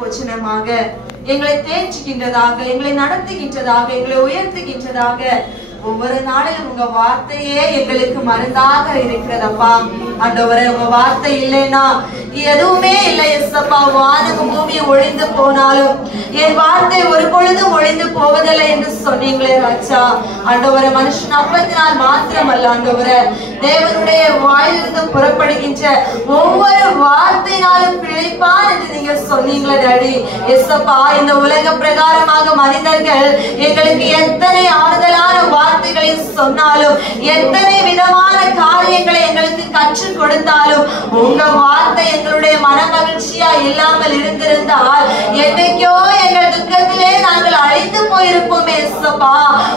போச்சனமாக எங்களை தேற்றுகின்றதாக, எங்களை நடத்துகின்றதாக, எங்களை உயர்த்துகின்றதாக ஒவ்வொரு நாளிலும் உங்க வார்த்தையே எங்களுக்கு மருந்தாக இருக்கிறதப்பா. ஆண்டவரே, உங்க வார்த்தை இல்லைன்னா எதுவுமே இல்லை எஸ்அப்பா. வானமும் பூமியும் ஒழிந்து போனாலும் என் வார்த்தை ஒரு பொழுதும் ஒழிந்து போவதில்லை என்று சொன்னீங்களே ராஜா. ஆண்டவரே, மனுஷன் அப்பத்தினால் மாத்திரமல்ல ஆண்டவரே, தேவனுடைய வாயிலிருந்து புறப்படுகின்ற ஒவ்வொரு வார்த்தையினாலும் பிழைப்பான் என்று நீங்க சொன்னீங்களே டாடி. எஸ்அப்பா, இந்த உலக பிரகாரமாக மனிதர்கள் எங்களுக்கு எத்தனை ஆறுதலான வார்த்தைகளை சொன்னாலும், எத்தனை விதமான காரியங்களை எங்களுக்கு கற்றுக் கொடுத்தாலும், உங்க வார்த்தை எங்களுடைய மன மகிழ்ச்சியா இல்லாமல் இருந்திருந்தால் என்னைக்கோ எங்கள் துக்கத்திலே நாங்கள் அழிந்து போயிருப்போமே எஸ்அப்பா.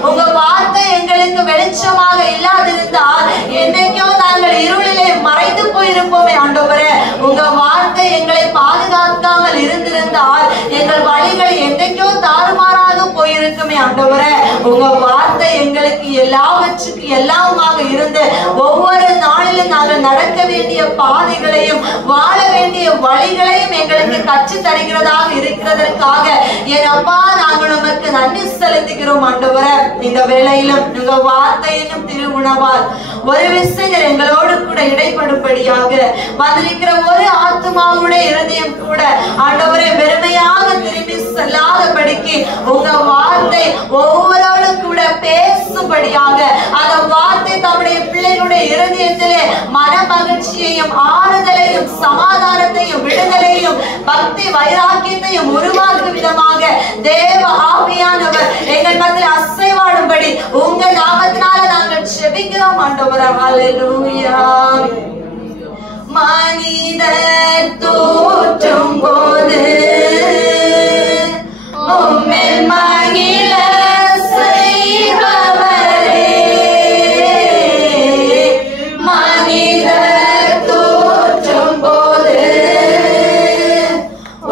உங்க வார்த்தை எங்களுக்கு வெளிச்சமாக இல்லாதிருந்தால் என்னைக்கோ நாங்கள் இருளிலே மறைந்து போயிருப்போமே ஆண்டவரே. உங்க வார்த்தை எங்களை பாதுகாக்காமல் இருந்திருந்தால் எங்கள் வழிகள் என்னைக்கோ தாறுமாறாக போயிருக்குமே ஆண்டவரே. உங்க வார்த்தை எங்களுக்கு எல்லாவற்றுக்கு எல்லாமாக இருந்து ஒவ்வொரு நாளிலும் நாங்கள் நடக்க வேண்டிய பாதைகளையும் வாழ வேண்டிய வழிகளையும் எங்களுக்கு கற்று தருகிறதாக இருக்கிறதற்காக என் அப்பா நாங்கள் உமக்கு நன்றி செலுத்துகிறோம் ஆண்டவரே. இந்த வேளையிலும் உங்க வார்த்தையினும் திருவுணவால் ஒரு விஷயம் எங்களோடு கூட இடைப்படும்படியாக வந்திருக்கிற ஒரு ஆத்மாவுடைய இருதயம் கூட ஆண்டவரே வெறுமையாக திரும்பி செல்லாதபடிக்கு உங்க வார்த்தை ஒவ்வொருவரோடு கூட பேசும்படியாக அந்த வார்த்தை தம்முடைய பிள்ளைகளுடைய இருதயத்திலே மன மகிழ்ச்சியையும் ஆறுதலையும் சமாதானத்தையும் விடுதலையும் பக்தி வைராக்கியத்தையும் உருவாக்கும் விதமாக தேவ ஆவியானவர் எங்கள் மத்தியில் அசைவாடும்படி உங்க நாமத்தினால நாங்கள் ஜெபிக்கிறோம் ஆண்டவரே. ஹல்லேலூயா. மனிதர் தோற்றும் போது உம்மில் மகிழ செய்பவரே, மனிதர் தோற்றும் போது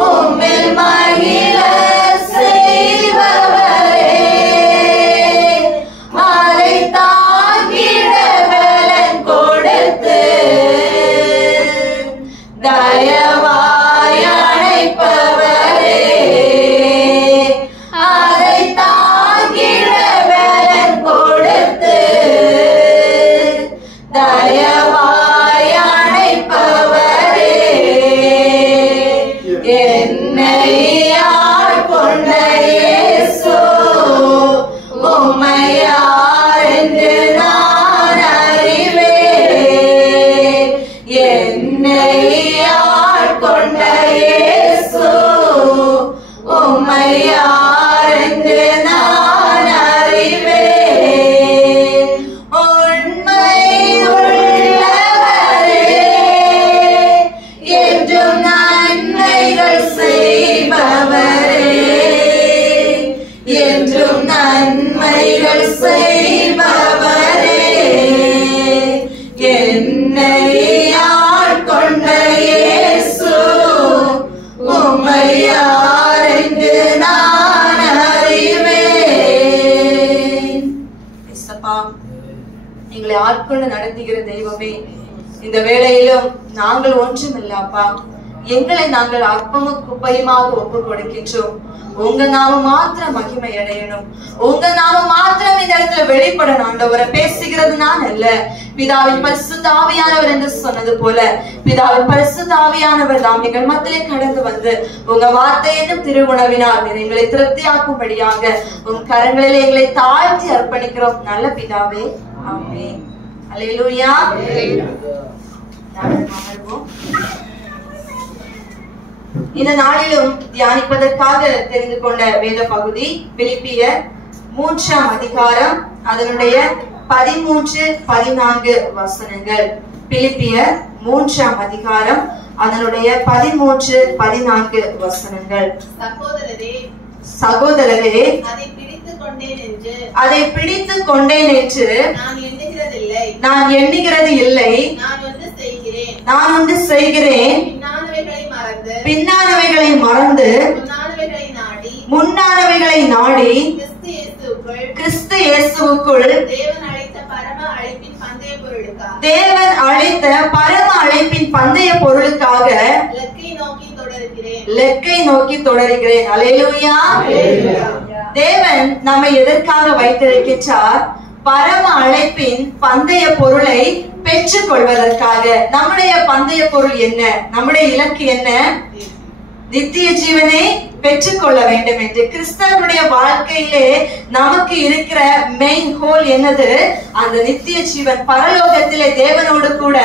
உம்மில் மகிழ செய்பவரே, அதை தாங்கிட பலன் கொடுத்து தயவாய் அழைப்பவரே, அதை தாங்கிட பலன் கொடுத்து தயவாய் அழைப்பவரே, என்னை ஆட்கொண்ட இயேசு உம்மை யார் என்று நான் அறிவேன். என்னை ஆட்கொண்ட இயேசு உம்மை யார் என்று நான் அறிவேன். உண்மை உள்ளவரே, என்றும் நன்மைகள் செய்பவரே, என்றும் நன்மைகள் செய்பவரே, என்னை ஆட்கொண்ட இயேசு உம்மை யார் என்று நான் அறிவேன். இயேசுப்பா, எங்களை ஆட்கொண்டு நடத்துகிற தெய்வமே, இந்த வேளையிலும் நாங்கள் ஒன்றுமில்லப்பா, எங்களை நாங்கள் அற்பமும் குப்பையுமாக ஒப்பு கொடுக்கின்றோம். உங்க நாமம் மாத்திரம் மகிமை அடையணும், உங்க நாமம் மாத்திரம் இந்த இடத்துல வெளிப்படணும் ஆண்டவரை. பேசுகிறது நான் அல்ல, பிதாவின் பரிசுத்த ஆவியானவர் என்று சொன்னது போல பிதாவின் பரிசுத்த ஆவியானவர் தாம் எங்கள் மத்தியிலே கடந்து வந்து உங்க வார்த்தை என்னும் திருவுணவினால் எங்களை திருப்தியாக்கும்படியாக உங்க கரங்களிலே எங்களை தாழ்த்தி அர்ப்பணிக்கிறோம் நல்ல பிதாவே. ஆமென். அல்லேலூயா. இந்த நாளிலும் தியானிப்பதற்காக தெரிந்து கொண்ட வேத பகுதி பிலிப்பியர் 3ஆம் அதிகாரம் அதனுடைய 13-14 வசனங்கள். பிலிப்பியர் 3ஆம் அதிகாரம் அதனுடைய 13-14 வசனங்கள். சகோதரரே, அதை பிடித்துக் கொண்டேன் என்று நான் எண்ணுகிறது இல்லை. நான் ஒன்று செய்கிறேன், பின்னானவைகளை மறந்து முன்னானவைகளை நாடி கிறிஸ்து இயேசுவுக்குள் தேவன் அழைத்த பரம அழைப்பின் பந்தய பொருளுக்காக லெக்கை நோக்கி தொடருகிறேன். அல்லேலூயா. தேவன் நம்மை எதற்காக வைத்திருக்கிறார்? பரம அழைப்பின் பந்தய பொருளை பெற்றுக் கொள்வதற்காக. நம்முடைய பந்தய பொருள் என்ன? நம்முடைய இலக்கு என்ன? நித்திய ஜீவனை பெற்றுக்கொள்ள வேண்டும் என்று. கிறிஸ்தவனுடைய வாழ்க்கையிலே நமக்கு இருக்கிற மெயின் கோல் என்னது? அந்த நித்திய ஜீவன், பரலோகத்திலே தேவனோடு கூட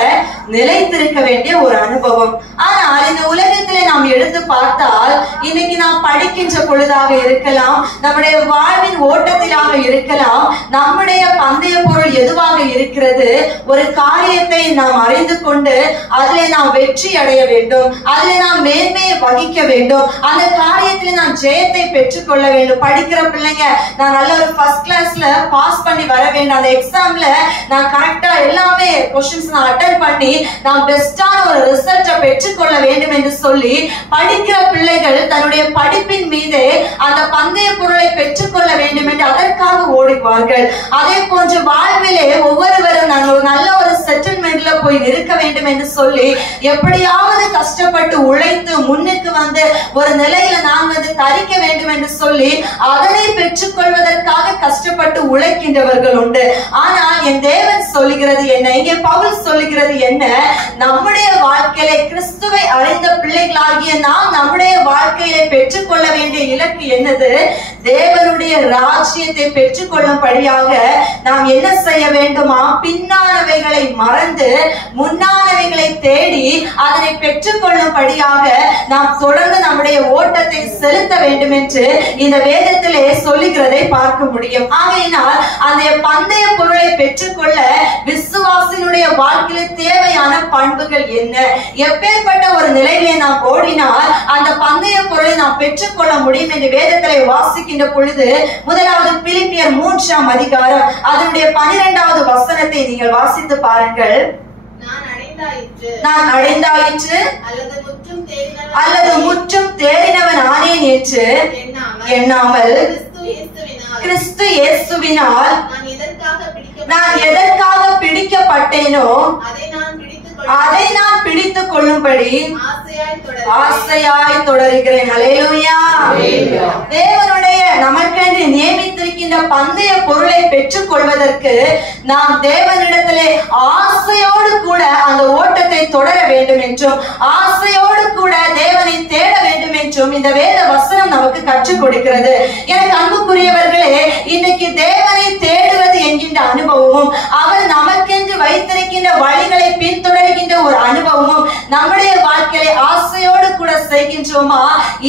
நிலைத்திருக்க வேண்டிய ஒரு அனுபவம். ஆனால் இந்த உலகத்திலே நாம் எடுத்து பார்த்தால், இன்னைக்கு நாம் படிக்கின்ற பொழுதாக இருக்கலாம், நம்முடைய வாழ்வின் ஓட்டத்திலாக இருக்கலாம், நம்முடைய பந்தய பொருள் எதுவாக இருக்கிறது? ஒரு காரியத்தை நாம் அறிந்து கொண்டு அதிலே நாம் வெற்றி அடைய வேண்டும், அதிலே நாம் மேன்மையை வகிக்க வேண்டும், அந்த காரியத்திலே நான் ஜெயத்தை பெற்றுக் கொள்ள வேண்டும். படிக்கிற பிள்ளைங்க, நான் நல்ல ஒரு ஃபர்ஸ்ட் கிளாஸ்ல பாஸ் பண்ணி வர வேண்டும், அந்த எக்ஸாம்ல நான் கரெக்டா எல்லாமே क्वेश्चंस நான் அட்டெண்ட் பண்ணி நான் பெஸ்டான ஒரு ரிசல்ட்டை பெற்றுக் கொள்ள வேண்டும் என்று சொல்லி படிக்கிற பிள்ளைகள் தன்னுடைய படிப்பின் மீதே அந்த பந்தய பொருளை பெற்றுக் கொள்ள வேண்டும் என்று அதற்காக ஓடுவார்கள். அதே போன்று வாழ்விலே ஒவ்வொருவரும் நான் ஒரு நல்ல ஒரு செட்டில்மெண்ட்ல போய் இருக்க வேண்டும் என்று சொல்லி எப்படியாவது கஷ்டப்பட்டு உழைத்து முன்னுக்கு வந்து ஒரு நிலையில நான் வந்து தரிக்க வேண்டும் என்று சொல்லி அதனை பெற்றுக் கொள்வதற்காக கஷ்டப்பட்டு உழைக்கின்றவர்கள் உண்டு. ஆனால் என் தேவன் சொல்லுகிறது என்ன? இங்கே பவுல் சொல்லுகிறது என்ன? நம்முடைய வாழ்க்கையில கிறிஸ்துவை அறிந்த பிள்ளைகளாகிய நாம் நம்முடைய வாழ்க்கையில பெற்றுக் கொள்ள வேண்டிய இலக்கு என்னது? தேவனுடைய ராஜ்யத்தை பெற்றுக் கொள்ளும்படியாக நாம் என்ன செய்ய வேண்டுமா? பின்னானவைகளை மறந்து முன்னானவைகளை தேடி அதனை பெற்றுக் கொள்ளும்படியாக நாம் தொடர்ந்து நம்முடைய ஓட்டத்தை செலுத்த வேண்டும் என்று இந்த வேதத்திலே சொல்லுகிறதை பார்க்க முடியும். ஆகையினால் அந்த பந்தய பொருளை பெற்றுக்கொள்ள விசுவாசினுடைய வாழ்க்கையில தேவையான பண்புகள் என்ன? எப்பேற்பட்ட ஒரு நிலையிலே நாம் ஓடினால் அந்த பந்தய பொருளை நாம் பெற்றுக்கொள்ள முடியும் என்று வேதத்திலே வாசிக்கின்ற பொழுது, முதலாவது பிலிப்பியர் 3ஆம் அதிகாரம் அதனுடைய 12வது வசனத்தை நீங்கள் வாசித்து பாருங்கள். நான் அடைந்தாயிற்று அல்லது முற்றும் தேறினவன் ஆனேன் என்று எண்ணாமல் கிறிஸ்து இயேசுவினால் நான் எதற்காக பிடிக்கப்பட்டேனோ அதை நான் பிடித்துக் கொள்ளும்படி ஆசையாய் தொடருகிறேன். அல்லேலூயா. தேவனுடைய நமக்கென்று நியமித்திருக்கின்ற பந்தய பொருளை பெற்றுக் கொள்வதற்கு நாம் தேவனிடத்திலே ஆசையோடு கூட அந்த ஓட்டத்தை தொடர வேண்டும் என்றும் ஆசையோடு கூட தேவனை தேட வேண்டும் என்றும் இந்த வேத வசனம் நமக்கு கற்றுக் கொடுக்கிறது. எனக்கு அன்புக்குரியவர்களே, இன்னைக்கு தேவனை தேடுவது என்கின்ற அனுபவமும் அவர் நமக்கென்று வைத்திருக்கின்ற வழிகளை பின்தொடர்கின்ற ஒரு அனுபவமும் நம்முடைய வாழ்க்கையை ஆசையோடு கூட செய்கின்றோமா?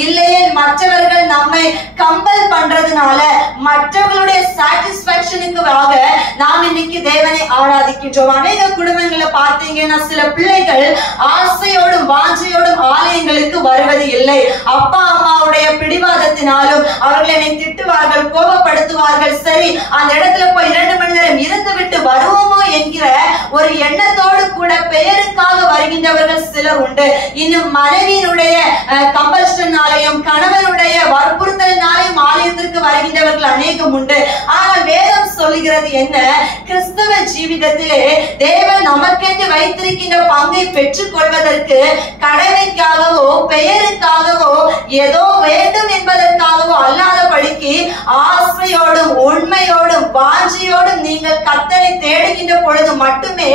இல்லையே மற்றவர்கள் நம்மை கம்பல் பண்றதுனால மற்றவர்களுடைய சாட்டிஸ்பாக்சனுக்காக நாம் இன்னைக்கு தேவனை ஆராதிக்கின்றோம். அநேக குடும்பங்களை பார்த்தீங்கன்னா சில பிள்ளைகள் ஆசையோடும் வாஞ்சையோடும் ஆலயங்களுக்கு வருவது இல்லை. அப்பா அம்மாவுடைய பிடிவாதத்தினாலும் அவர்கள் என்னை திட்டுவார்கள், கோபப்படுத்துவார்கள். சரி, அந்த இடத்துல போய் 2 மணி நேரம் இருந்து விட்டு வருவோமோ என்கிற ஒரு எண்ணத்தோடு கூட பெயருக்காக வருகின்றவர்கள் சிலர் உண்டு. இன்னும் மனைவியினுடைய கம்பல்ஷனாலையும் கணவனுடைய வற்புறுத்தலினாலையும் ஆலயத்திற்கு வருகின்றவர்கள் அநேகம் உண்டு. ஆனால் வேதம் சொல்லுகிறது என்ன? கிறிஸ்தவ ஜீவிதத்திலே தேவன் நமக்கென்று வைத்திருக்கின்ற பங்கை பெற்றுக் கொள்வதற்கு கடமைக்காகவோ பெயருக்காகவோ ஏதோ வேண்டும் என்பதற்காகவோ அல்லாதபடிக்கு ஆசையோடும் உண்மையோடும் வாஞ்சியோடும் நீங்கள் கர்த்தரை தேடுகின்ற பொழுது மட்டுமே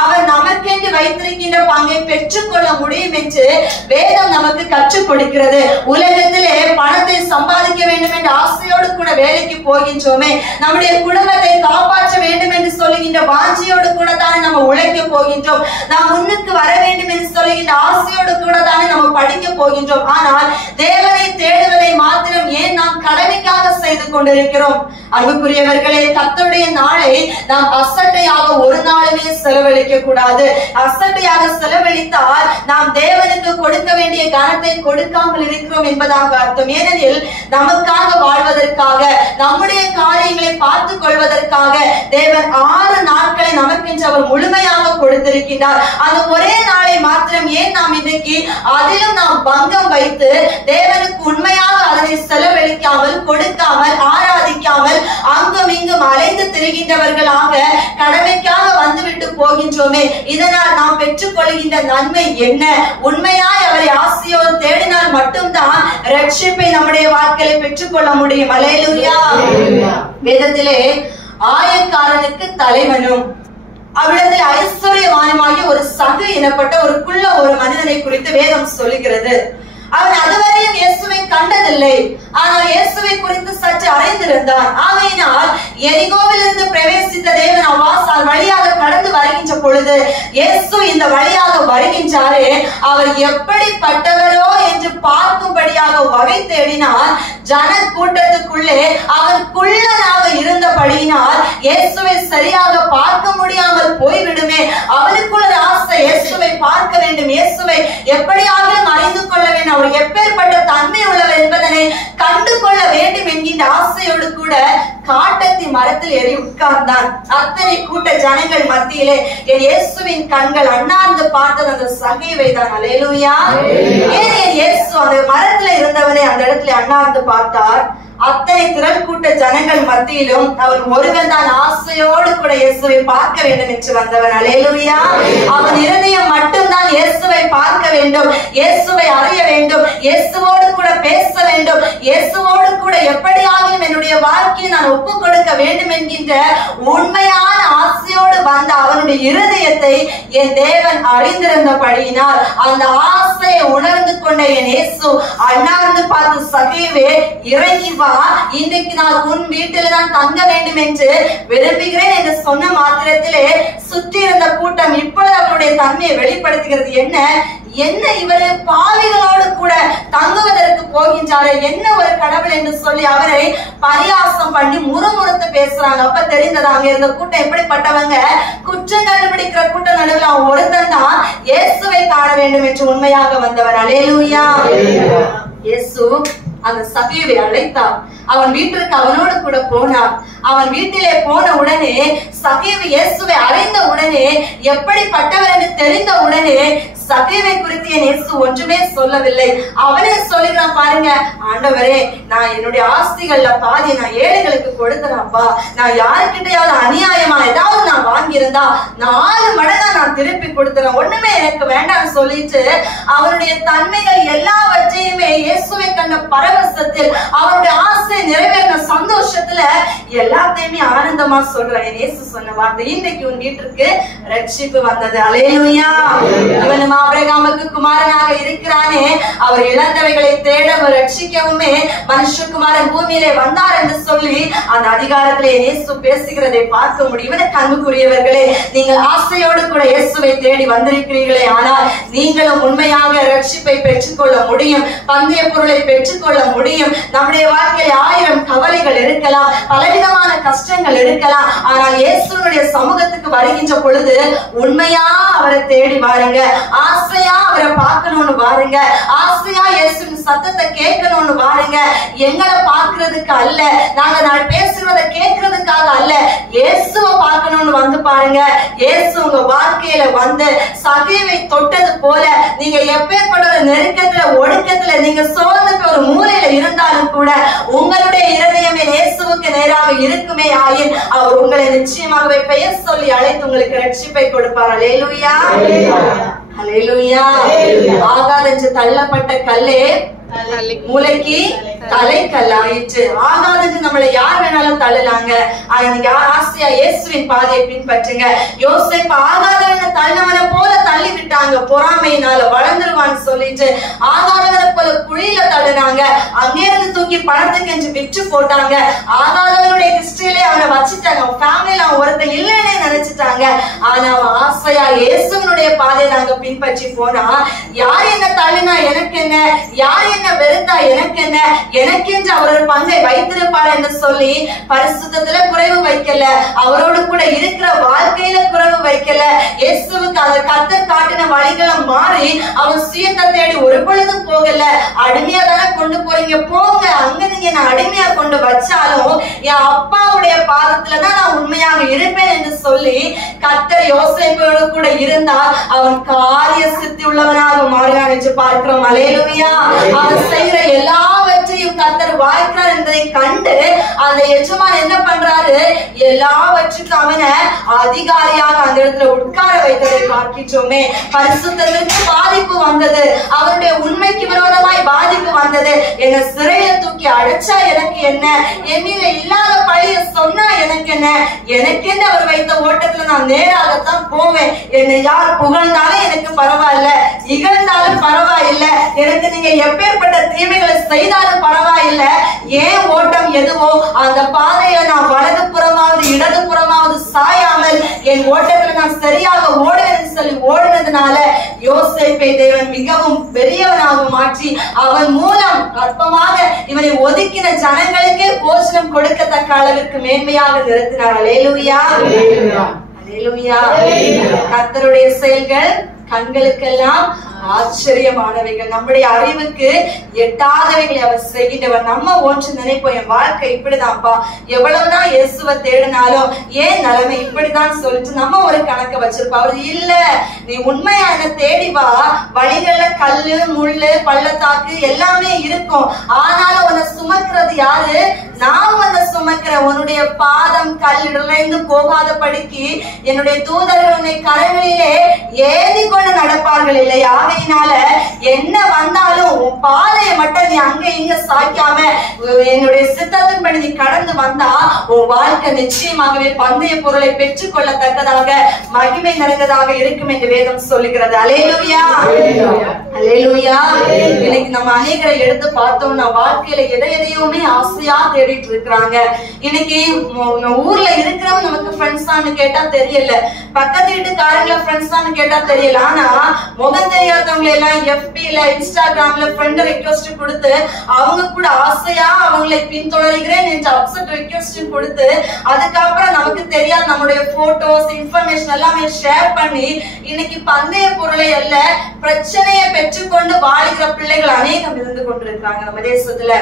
அவர் நமக்கென்று வைத்திருக்கின்ற பங்கை பெற்றுக் கொள்ள முடியும் என்று வேதம் நமக்கு கற்றுக் கொடுக்கிறது. உலகத்திலே பணத்தை சம்பாதிக்க வேண்டும் என்ற ஆசையோடு கூட வேலைக்கு போகின்றோமே, நம்முடைய குடும்பத்தை காப்பாற்ற வேண்டும் என்று சொல்லுகின்ற வாஞ்சியோடு கூட தானே நம்ம உழைக்க போகின்றோம். நாம் முன்னுக்கு வர வேண்டும் என்று சொல்லுகின்ற ஆசையோடு கூட தானே நம்ம படிக்க போகின்றோம். ஆனால் தேவனை தேடுவதை மாத்திரம் ஏன் நாம் கடமைக்காக செய்து கொண்டிருக்கிறோம்? அன்புக்குரியவர்களே, கர்த்தருடைய நாளை நாம் அசட்டையாக ஒரு நாளுமே செலவழிக்க கூடாது. அசட்டையாக செலவழித்தால் நாம் தேவனுக்கு கொடுக்க வேண்டிய கனத்தை கொடுக்காமல் இருக்கிறோம் என்பதாக அர்த்தம். ஏனெனில் நமக்காக வாழ்வதற்காக, நம்முடைய காரியங்களை பார்த்துக் கொள்வதற்காக தேவன் 6 நாட்களை நமக்கென்று அவர் முழுமையாக கொடுத்திருக்கிறார். அந்த ஒரே நாளை மாத்திரம் ஏன் நாம் இன்றைக்கு அதிலும் நாம் பங்கம் வைத்து தேவனுக்கு உண்மையாக அதனை செலவழிக்காமல், கொடுக்காமல், ஆராதிக்காமல் அங்கும் இங்கும் அலைந்து திரிகின்றவர்களாக கடமைக்காக வந்துவிட்டு போகின்றோம் பார்க்கின்றோமே. இதனால் நாம் பெற்றுக் கொள்கின்ற நன்மை என்ன? உண்மையாய் அவரை ஆசையோடு தேடினால் மட்டும்தான் ரட்சிப்பை நம்முடைய வாழ்க்கையில பெற்றுக்கொள்ள முடியும். அல்லேலூயா. வேதத்திலே ஆயக்காரனுக்கு தலைவனும் அவ்விடத்தில் ஐஸ்வர்யவானுமாகிய ஒரு சகு எனப்பட்ட ஒரு குள்ள ஒரு மனிதனை குறித்து வேதம் சொல்லுகிறது. அவன் அதுவரையும் இயேசுவை கண்டதில்லை. ஆனால் இயேசுவை குறித்து சற்று அறிந்திருந்தான். ஆகையினால் எரிகோவில் இருந்து பிரவேசித்த தேவன் அவ்வாசால் வழியாக கடந்து வருகின்ற பொழுது இயேசு இந்த வழியாக வருகின்றாரே, அவர் எப்படிப்பட்டவரோ என்று பார்க்கும்படியாக வகை தேடினார். ஜன கூட்டத்துக்குள்ளே அவர் குள்ளனாக இருந்தபடியினால் இயேசுவை சரியாக பார்க்க முடியாமல் போய்விடுமே. அவருக்குள்ள ஆசை இயேசுவை பார்க்க வேண்டும், இயேசுவை எப்படியாவது அறிந்து கொள்ள வேண்டும், அவர் எப்பேற்பட்ட தன்மை உள்ளவர் என்பதனை கண்டு கொள்ள வேண்டும் என்கின்ற ஆசையோடு கூட காட்டத்தி மரத்தில் ஏறி உட்கார்ந்தான். அத்தனை கூட்ட ஜனங்கள் மத்தியிலே என் இயேசுவின் கண்கள் அண்ணாந்து பார்த்தது அந்த சகேவை தான். அல்லேலூயா. ஏன் என் இயேசு அந்த மரத்துல இருந்தவனை அந்த இடத்துல அண்ணாந்து பார்த்தார்? அத்தனை திரள் கூட்ட ஜனங்கள் மத்தியிலும் அவன் ஒருவன் தான் ஆசையோடு கூட இயேசுவை பார்க்க வேண்டும் என்று வந்தவன். அல்லேலூயா. அவன் இருதயம் மட்டும்தான் இயேசுவை பார்க்க வேண்டும், இயேசுவை அறிய வேண்டும், இயேசுவோடு கூட பேச வேண்டும், இயேசுவோடு கூட எப்படியாவது என்னுடைய வாழ்க்கையை நான் ஒப்புக் கொடுக்க வேண்டும் என்கின்ற உண்மையான ஆசையோடு வந்த அவனுடைய இருதயத்தை என் தேவன் அறிந்திருந்தபடியினால் அந்த ஆசையை உணர்ந்து கொண்ட என் இயேசு அண்ணாந்து பார்த்து, சகேவே இறங்கி வா, இன்றைக்கு நான் உன் வீட்டில் தான் தங்க வேண்டும் என்று விரும்புகிறேன் என்று சொன்ன மாத்திரத்திலே சுற்றி இருந்த கூட்டம் இப்பொழுது அவருடைய தன்மையை வெளிப்படுத்துகிறது. என்ன இவரு பாவிகளோடு கூட தங்குவதற்கு போகின்றாரு, என்ன ஒரு கடவுள் என்று சொல்லி அவரை பரியாசம் பண்ணி முறுமுறுத்து பேசுறாங்க. அப்ப தெரிந்தது அங்க இருந்த கூட்டம் எப்படிப்பட்டவங்க, குற்றம் கண்டுபிடிக்கிற கூட்டம் நடுவில் அவன் ஒருத்தன் தான் இயேசுவை காண வேண்டும் என்று உண்மையாக வந்தவர். அல்லேலூயா. இயேசு அந்த சகேவை அழைத்தார். அவன் வீட்டிற்கு அவனோடு கூட போனார். அவன் வீட்டிலே போன உடனே சகேவு இயேசுவை அறைந்த உடனே எப்படிப்பட்டவர் என்று தெரிந்த உடனே சகேவை குறித்து என் இயேசு ஒன்றுமே சொல்லவில்லை. அவனே சொல்லுகிறான், பாருங்க ஆண்டவரே, நான் என்னுடைய ஆஸ்திகள்ல பாதி நான் ஏழைகளுக்கு கொடுத்தேன்ப்பா. நான் யாருக்கிட்டையாவது அநியாயமா ஏதாவது நான் வாங்கியிருந்தா 4 மடங்கா நான் திருப்பி கொடுத்துறேன், ஒண்ணுமே எனக்கு வேண்டாம்னு சொல்லிட்டு அவனுடைய தன்மைகள் எல்லாவற்றையுமே இயேசுவை கண்ட பரவசத்தில் அவருடைய ஆசை நிறைவேறின சந்தோஷத்துல எல்லாத்தையுமே ஆனந்தமா சொல்றேன். இயேசு சொன்ன வார்த்தை, இன்றைக்கு உன் வீட்டிற்கு ரட்சிப்பு வந்தது. அல்லேலூயா. இவன் ஆபிரகாமுக்கு குமாரனாக இருக்கிறானே, அவர் இழந்தவைகளை தேட ரட்சிக்கவுமே மனுஷகுமாரன் பூமியிலே வந்தார் என்று சொல்லி அந்த அதிகாரத்திலே இயேசு பேசுகிறதை பார்க்க முடியும். அன்புக்குரியவர்களே, நீங்கள் ஆசையோடு கூட இயேசுவை தேடி வந்திருக்கிறீர்களே, ஆனால் நீங்களும் உண்மையாக ரட்சிப்பை பெற்றுக்கொள்ள முடியும், பந்தய பொருளை பெற்றுக்கொள்ள முடியும். நம்முடைய வாழ்க்கையில் 1000 கவலைகள் இருக்கலாம், பலவிதமான கஷ்டங்கள் இருக்கலாம். ஆனால் இயேசுனுடைய சமூகத்துக்கு வருகின்ற பொழுது உண்மையா அவரை தேடி வாருங்க, ஆசையா அவரை பார்க்கணும்னு வாருங்க, ஆசையா இயேசுவின் சத்தத்தை கேட்கணும்னு வாருங்க. எங்களை பார்க்கிறதுக்கு அல்ல, நாங்க பேசுறத கேட்கறதுக்காக அல்ல, இயேசுவை பார்க்கணும்னு வந்து பாருங்க. இயேசு உங்க வாழ்க்கையில வந்து சகேவை தொட்டது போல நீங்க எப்பேற்பட்ட ஒரு நெருக்கத்துல ஒடுக்கத்துல நீங்க சோர்ந்து ஒரு மூலையில இருந்தாலும் கூட உங்களுடைய இருதயமே இயேசுவுக்கு நேராக இருக்குமே ஆயின் அவர் உங்களை நிச்சயமாகவே பெயர் சொல்லி அழைத்து உங்களுக்கு ரட்சிப்பை கொடுப்பார். அல்லேலூயா. அல்லேலூயா. ஆகாதென்று தள்ளப்பட்ட கல்லே மூளைக்கு தலைக்கல் ஆயிற்று. ஆகாதென்று நம்மளை யார் வேணாலும் தள்ளலாங்க, ஆனா நீங்க ஆசையா இயேசுவின் பாதையை பின்பற்றுங்க. யோசேப்பு ஆகாதவனை தள்ளவனை போல தள்ளி விட்டாங்க, பொறாமையினால வளர்ந்துருவான்னு சொல்லிட்டு ஆகாதவனை போல குழியில தள்ளினாங்க, அங்கே இருந்து தூக்கி பணத்துக்கு என்று விற்று போட்டாங்க. ஆகாதவனுடைய ஹிஸ்டரியிலே அவனை வச்சுட்டாங்க, அவன் ஃபேமிலியில அவன் ஒருத்தன் இல்லைன்னே நினைச்சிட்டாங்க. ஆனா அவன் ஆசையா இயேசுவனுடைய பாதையை நாங்க பின்பற்றி போனா, யார் என்ன தள்ளினா எனக்கு என்ன, யார் என்ன வெறுத்தா எனக்கு என்ன, எனக்கென்று அவர் ஒரு பங்கை வைத்திருப்பார் என்று சொல்லி பரிசுத்தத்துல குறைவு வைக்கல, அவரோடு கூட இருக்கிற வாழ்க்கையில குறைவு வைக்கல. இயேசுவுக்கு அந்த கர்த்தர் காட்டின வழிகளை மாறி அவர் சுயத்தை தேடி ஒரு பொழுதும் போகல. அடிமையா தானே கொண்டு போறீங்க, போங்க, அங்க நீங்க நான் அடிமையா கொண்டு வச்சாலும் என் அப்பாவுடைய பாதத்துலதான் நான் உண்மையாக இருப்பேன் என்று சொல்லி கர்த்தர் யோசேப்போடு கூட இருந்தால் அவன் காரிய சித்தி உள்ளவனாக மாறினான் என்று பார்க்கிறோம். அல்லேலூயா. அவன் செய்கிற எல்லாவற்றையும் கர்த்தர் வாய்க்கிறார் என்பதை கண்டு அந்த எஜமான் என்ன பண்றாரு, எல்லாவற்றுக்கும் அவனை அதிகாரியாக அந்த இடத்துல உட்கார வைத்ததை பார்க்கின்றோமே. பரிசுத்தத்திற்கு பாதிப்பு வந்தது, அவருடைய உண்மைக்கு விரோதமாய் பாதிப்பு வந்தது. என்ன சிறையில தூக்கி அடைச்சா எனக்கு என்ன, என் மீது இல்லாத பழிய சொன்னா எனக்கு என்ன, எனக்கு என்ன அவர் வைத்த ஓட்டத்துல நான் நேராகத்தான் போவேன். என்னை யார் புகழ்ந்தாலும் எனக்கு பரவாயில்ல, இகழ்ந்தாலும் பரவாயில்ல, எனக்கு நீங்க எப்பேற்பட்ட தீமைகளை செய்தாலும் பரவாயில்ல, ஏன் ஓட்டம் எதுவோ அந்த பாதையில நான் வலது புறமாவது இடது புறமாவது சாயாமல் என் ஓட்டத்துல நான் சரியாக ஓடுவேன்னு சொல்லி ஓடுனதுனால யோசேப்பை தேவன் மிகவும் பெரியவனாக மாற்றி அவன் மூலம் அற்பமாக இவனை ஒதுக்கின ஜனங்களுக்கே போஷணம் கொடுக்கத்தக்க அளவிற்கு மேன்மையாக நிறுத்தினார். அல்லேலூயா, அல்லேலூயா. கர்த்தருடைய செயல்கள் கண்களுக்கெல்லாம் ஆச்சரியமானவைகள், நம்முடைய அறிவுக்கு எட்டாதவைகளை அவர் செய்கின்றவர். நம்ம ஒன்று நினைப்போம், என் வாழ்க்கை இப்படிதான்ப்பா, எவ்வளவுதான் இயேசுவை தேடினாலும் ஏன் நிலைமை இப்படிதான் சொல்லிட்டு நம்ம ஒரு கணக்கு வச்சிருப்போம். அவர் இல்ல, நீ உண்மையா என்ன தேடி வா, வழிகள்ல கல்லு முள்ளு பள்ளத்தாக்கு எல்லாமே இருக்கும், ஆனாலும் உன்னை சுமக்கிறது யாரு, நான் உன்னை சுமக்கிறேன். உன்னுடைய பாதம் கல் இடைந்து போகாத படிக்கு என்னுடைய தூதர்கள் உன்னை கரங்களிலே ஏறி கொண்டு நடப்பார்கள் இல்லையா. ஆகையினால என்ன வந்தாலும் உன் பாதையை மட்டும் நீ அங்க இங்க சாய்க்காம என்னுடைய சித்தத்தின்படி நீ கடந்து வந்தா உன் வாழ்க்கை நிச்சயமாகவே பந்தய பொருளை பெற்றுக் கொள்ளத்தக்கதாக மகிமை நிறைந்ததாக இருக்கும் என்று வேதம் சொல்லுகிறது. அல்லேலூயா, அல்லேலூயா. இன்னைக்கு நம்ம அநேகரை எடுத்து பார்த்தோம்னா வாழ்க்கையில எதையுமே ஆசையா தேடிட்டு இருக்கிறாங்க. இன்னைக்கு ஊர்ல இருக்கிறவங்க நமக்கு ஃப்ரெண்ட்ஸான்னு கேட்டா தெரியல, பக்கத்து வீட்டுக்காரங்கள ஃப்ரெண்ட்ஸான்னு கேட்டா தெரியல, ஆனா முகம் தெரியாதவங்களை எல்லாம் எஃபில இன்ஸ்டாகிராம்ல ஃப்ரெண்ட் ரெக்வெஸ்ட் கொடுத்து அவங்க கூட ஆசையா அவங்களை பின்தொடர்கிறேன் என்று அப்செட் ரெக்வெஸ்ட் கொடுத்து அதுக்கப்புறம் நமக்கு தெரியாது நம்முடைய போட்டோஸ் இன்ஃபர்மேஷன் எல்லாமே ஷேர் பண்ணி இன்னைக்கு பந்தய பொருளை அல்ல பிரச்சனையை பெற்றுக்கொண்டு வாழ்கிற பிள்ளைகள் அநேகம் இருந்து கொண்டிருக்கிறாங்க நம்ம தேசத்துல.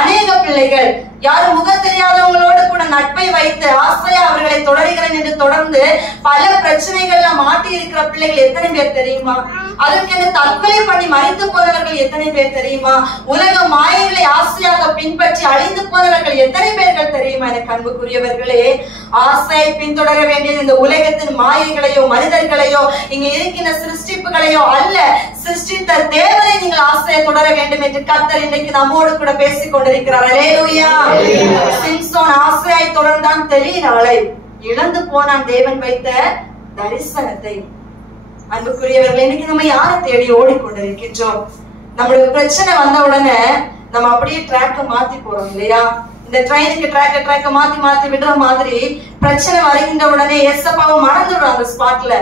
அநேக பிள்ளைகள் யாரும் முகம் தெரியாதவங்களோடு கூட நட்பை வைத்து ஆசையா அவர்களை தொடர்கிறேன் என்று தொடர்ந்து பல பிரச்சனைகள்ல மாட்டி இருக்கிற பிள்ளைகள் எத்தனை பேர் தெரியுமா? அதற்கு தற்கொலை பண்ணி மறித்து போனவர்கள் எத்தனை பேர் தெரியுமா? உலக மாயைகளை ஆசையாக பின்பற்றி அழிந்து போனவர்கள் எத்தனை பேர்கள் தெரியுமா? எனக்கு அன்புக்குரியவர்களே, ஆசையை பின்தொடர வேண்டியது இந்த உலகத்தின் மாயைகளையோ மனிதர்களையோ இங்க இருக்கின்ற சிருஷ்டிப்புகளையோ அல்ல, சிருஷ்டித்த தேவனை நீங்கள் ஆசையை தொடர வேண்டும் என்று கர்த்தர் இன்றைக்கு நம்மோடு கூட பேசிக் கொண்டிருக்கிறார். அல்லேலூயா. சிம்சோன் ஆசையாய் தொடர்ந்தான், தெளியலை இழந்து போனான் தேவன் வைத்த தரிசனத்தை. அன்புக்குரியவர்கள், இன்னைக்கு நம்ம யாரை தேடி ஓடிக்கொண்டிருக்கின்றோம்? நம்மளுக்கு பிரச்சனை வந்த உடனே நம்ம அப்படியே ட்ராக்க மாத்தி போறோம் இல்லையா? இந்த ட்ரெயினுக்கு ட்ராக்க மாத்தி விடுற மாதிரி பிரச்சனை வருகின்ற உடனே ஏசப்பாவை மறந்துடுறோம் அந்த ஸ்பாட்ல.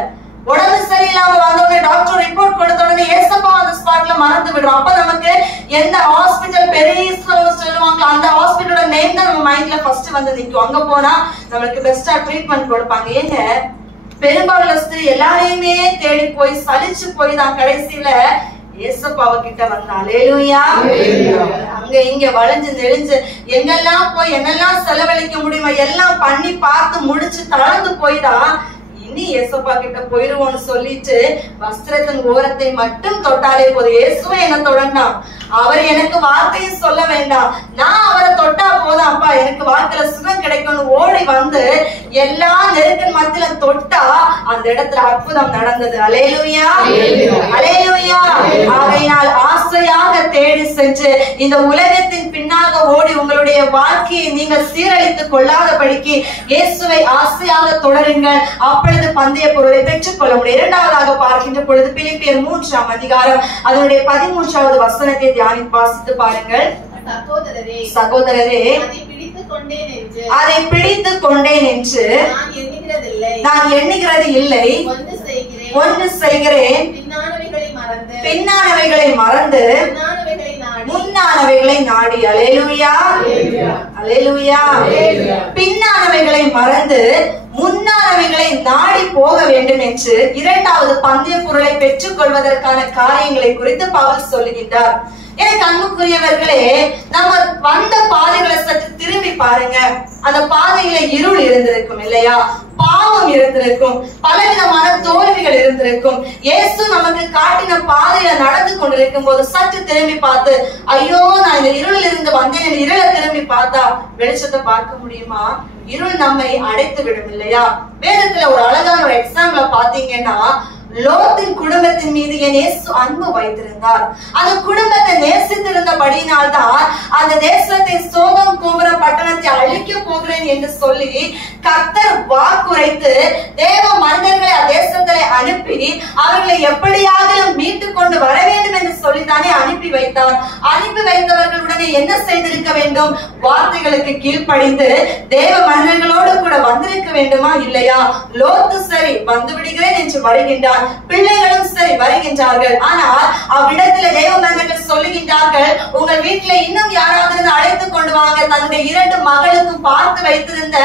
உடம்பு சரியில்லாம வந்தோடனே டாக்டர் ரிப்போர்ட் கொடுத்த உடனே ஏசப்பா அந்த ஸ்பாட்ல மறந்து விடுறோம். அப்ப நமக்கு எந்த ஹாஸ்பிட்டல் பெரிய சொல்லுவாங்க அந்த ஹாஸ்பிட்டலோட நேம் தான் நம்ம மைண்ட்ல ஃபர்ஸ்ட் வந்து நிற்கும். அங்க போனா நம்மளுக்கு பெஸ்டா ட்ரீட்மெண்ட் கொடுப்பாங்க. ஏங்க பெரும்பாலும் எல்லாரையுமே தேடி போய் சலிச்சு போய் தான் கடைசியில ஏசப்பாவ கிட்ட வந்தா. அல்லேலூயா. அங்க இங்க வளைஞ்சு நெளிஞ்சு எங்கெல்லாம் போய் என்னெல்லாம் செலவழிக்க முடியுமோ எல்லாம் பண்ணி பார்த்து முடிச்சு தளர்ந்து போய்தான் இனி ஏசப்பா கிட்ட போயிருவோம்னு சொல்லிட்டு வஸ்திரத்தின் ஓரத்தை மட்டும் தொட்டாலே போதும். இயேசுவை என்ன தொடர்ந்தான், அவர் எனக்கு வார்த்தையும் சொல்ல வேண்டாம், நான் அவரை தொட்டா போதும், அப்பா எனக்கு வாழ்க்கையில சுகம் கிடைக்கும்னு ஓடி வந்து எல்லா நெருக்கன் மத்தியில தொட்டா அந்த இடத்துல அற்புதம் நடந்தது. அல்லேலூயா, அல்லேலூயா. ஆகையினால் ஆசையாக தேடி சென்று இந்த உலகத்தின் பின்னாக ஓடி உங்களுடைய வாழ்க்கையை நீங்கள் சீரழித்துக் கொள்ளாதபடிக்கு இயேசுவை ஆசையாக தொடருங்கள். அப்பொழுது பந்தய பொருளை பெற்றுக் கொள்ள முடியும். இரண்டாவதாக பார்க்கின்ற பொழுது பிலிப்பியர் 3ஆம் அதிகாரம் அதனுடைய 13வது வசனத்தை வாசித்து பாருங்கள். சகோதரரே, அதை பிடித்துக் கொண்டேன் என்று நான் எண்ணுகிறது இல்லை, ஒன்று செய்கிறேன், பின்னானவைகளை மறந்து முன்னானவைகளை நாடி. அல்லேலூயா, அல்லேலூயா. பின்னானவைகளை மறந்து முன்னானவைகளை நாடி போக வேண்டும் என்று இரண்டாவது பந்தய பொருளை பெற்றுக் கொள்வதற்கான காரியங்களை குறித்து பவுல் சொல்லுகின்றார். எனக்கு அன்புக்குரியவர்களே, நம்ம வந்த பாதைகளை சற்று திரும்பி பாருங்க. அந்த பாதையில இருள் இருந்திருக்கும் இல்லையா, பாவம் இருந்திருக்கும், பலவிதமான தோல்விகள் இருந்திருக்கும். இயேசு நமக்கு காட்டின பாதையில நடந்து கொண்டிருக்கும் போது சற்று திரும்பி பார்த்து, ஐயோ நான் இந்த இருளில் இருந்து வந்தேன், இருளை திரும்பி பார்த்தா வெளிச்சத்தை பார்க்க முடியுமா? இருள் நம்மை அடைத்து விடும் இல்லையா? வேதத்துல ஒரு அழகான ஒரு எக்ஸாம்பிள பாத்தீங்கன்னா, லோத்தின் குடும்பத்தின் மீது என் இயேசு அன்பு வைத்திருந்தார். அந்த குடும்பத்தை நேசித்திருந்தபடியினால் தான் அந்த தேசத்தை சோதம் குமர பட்டணத்தை அழிக்க போகிறேன் என்று சொல்லி கர்த்தர் வாக்குரைத்து தேவ மனிதர்களை தேசத்திலே அனுப்பி அவர்களை எப்படியாவது மீட்டு கொண்டு வர வேண்டும் என்று சொல்லித்தானே அனுப்பி வைத்தார். அனுப்பி வைத்தவர்களுடனே என்ன செய்திருக்க வேண்டும்? வார்த்தைகளுக்கு கீழ்ப்படிந்து தேவ மனிதர்களோடு கூட வந்திருக்க வேண்டுமா? இல்லையா? லோத்து சரி வந்து விடுகிறேன் என்று வருகின்றார், பிள்ளைகளும் சரி வருகின்றார்கள். ஆனால் அவ்விடத்துல தேவ மனிதர்கள் சொல்லுகின்றார்கள், உங்கள் வீட்டுல இன்னும் யாராவது அழைத்துக் கொண்டு வாங்க. தன்னுடைய 2 மகளுக்கும் பார்த்து வைத்திருந்த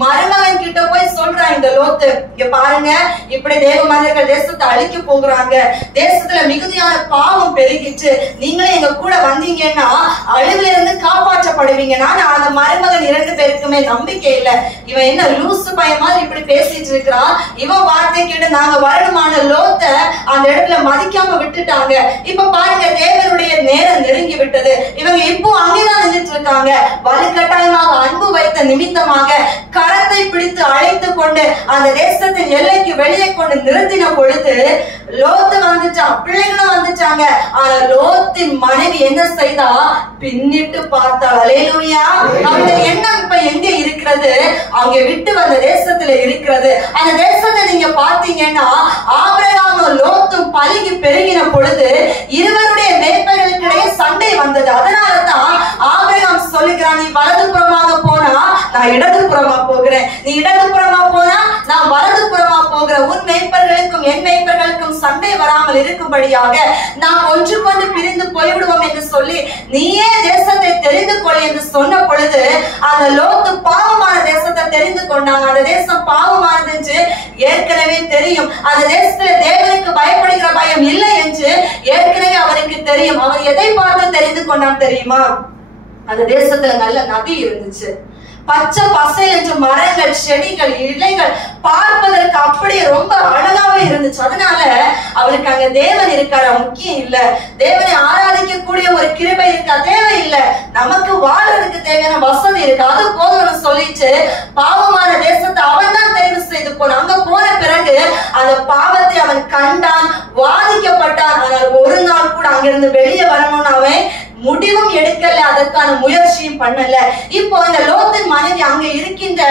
மருமகன் கிட்ட போய் சொல்றான் இந்த லோத்து, இங்க பாருங்க, இப்படி தேவ மனிதர்கள் தேசத்தை அழிக்க போகிறாங்க, தேசத்துல மிகுதியான பாவம் பெருகிச்சு, நீங்களே எங்க கூட வந்தீங்கன்னா அழிவுல இருந்து காப்பாற்றப்படுவீங்க. அந்த மருமகன் 2 பேருக்குமே நம்பிக்கை இல்ல. இவன் என்ன லூசு பையன் மாதிரி இப்படி பேசிட்டு இருக்கிறான், இவன் வார்த்தை கேட்டு நாங்க வரணுமான லோத்த அந்த இடத்துல மதிக்காம விட்டுட்டாங்க. இப்ப பாருங்க, தேவனுடைய நேரம் நெருங்கி விட்டது. இவங்க இப்போ அங்கேதான் நின்றுட்டு இருக்காங்க. வலுக்கட்டாயமாக அன்பு வைத்த நிமித்தமாக கரத்தை பிடித்து அழைத்து கொண்டு அந்த தேசத்தின் எல்லைக்கு வெளியே கொண்டு நிறுத்தின பொழுது லோத்து வந்துட்டான், பிள்ளைகளும் வந்துட்டாங்க. ஆனா லோத்தின் மனைவி என்ன செய்தா? பின்னிட்டு பார்த்தாள். அல்லேலூயா! அவருடைய எண்ணம் இப்ப எங்க இருக்கிறது? அவங்க விட்டு வந்த தேசத்துல இருக்கிறது. அந்த தேசத்தை நீங்க பாத்தீங்கன்னா ஆபிரகாமும் லோத்தும் பலுகி பெருகின பொழுது இருவருடைய மேய்ப்பர்களுக்கிடையே சண்டை வந்தது. அதனாலதான் ஆபிரகாம் சொல்லுகிறான், நீ வலதுபுறமாக போனா நான் இடதுபுறமா போகிறேன், நீ இடதுபுறமா போனா நான் வலதுபுறமா போகிறேன். உன் மேய்ப்பர்களுக்கும் என் மேய்ப்பர்களுக்கும் சண்டை வராமல் இருக்கும்படியாக நாம் ஒன்றுக்கொன்று பிரிந்து போய்விடுவோம் என்று சொல்லி நீயே தேசத்தை தெரிந்து கொள் என்று சொன்ன பொழுது அந்த லோத்து பாவமான தேசத்தை தெரிந்து கொண்டாங்க. அந்த தேசம் பாவமானது என்று ஏற்கனவே தெரியும். அந்த தேசத்துல தேவனுக்கு பயப்படுகிற பயம் இல்லை என்று ஏற்கனவே அவனுக்கு தெரியும். அவன் எதை பார்த்து தெரிந்து கொண்டான் தெரியுமா? அந்த தேசத்துல நல்ல நதி இருந்துச்சு, பச்சை பசையில் என்ற மரங்கள், செடிகள், இலைகள் பார்ப்பதற்கு அப்படியே ரொம்ப அழகாவே இருந்துச்சு. அதனால அவனுக்கு அங்க தேவன் இருக்காரு முக்கியம் இல்ல, தேவனை ஆராதிக்க கூடிய ஒரு கிருபை இருக்கா தேவை இல்ல, நமக்கு வாழ்றதுக்கு தேவையான வசதி இருக்கு, அது போதும்னு சொல்லிட்டு பாவமான தேசத்தை அவன் தான் தேர்வு செய்து போனான். அங்க போன பிறகு அந்த பாவத்தை அவன் கண்டான், வாதிக்கப்பட்டான். ஆனால் ஒரு நாள் கூட அங்கிருந்து வெளியே வரணும்னு அவன் முடிவும் எடுக்கல, அதற்கான முயற்சியும் பண்ணல. இப்போ இந்த லோத்தின் மனைவி அங்க இருக்கின்ற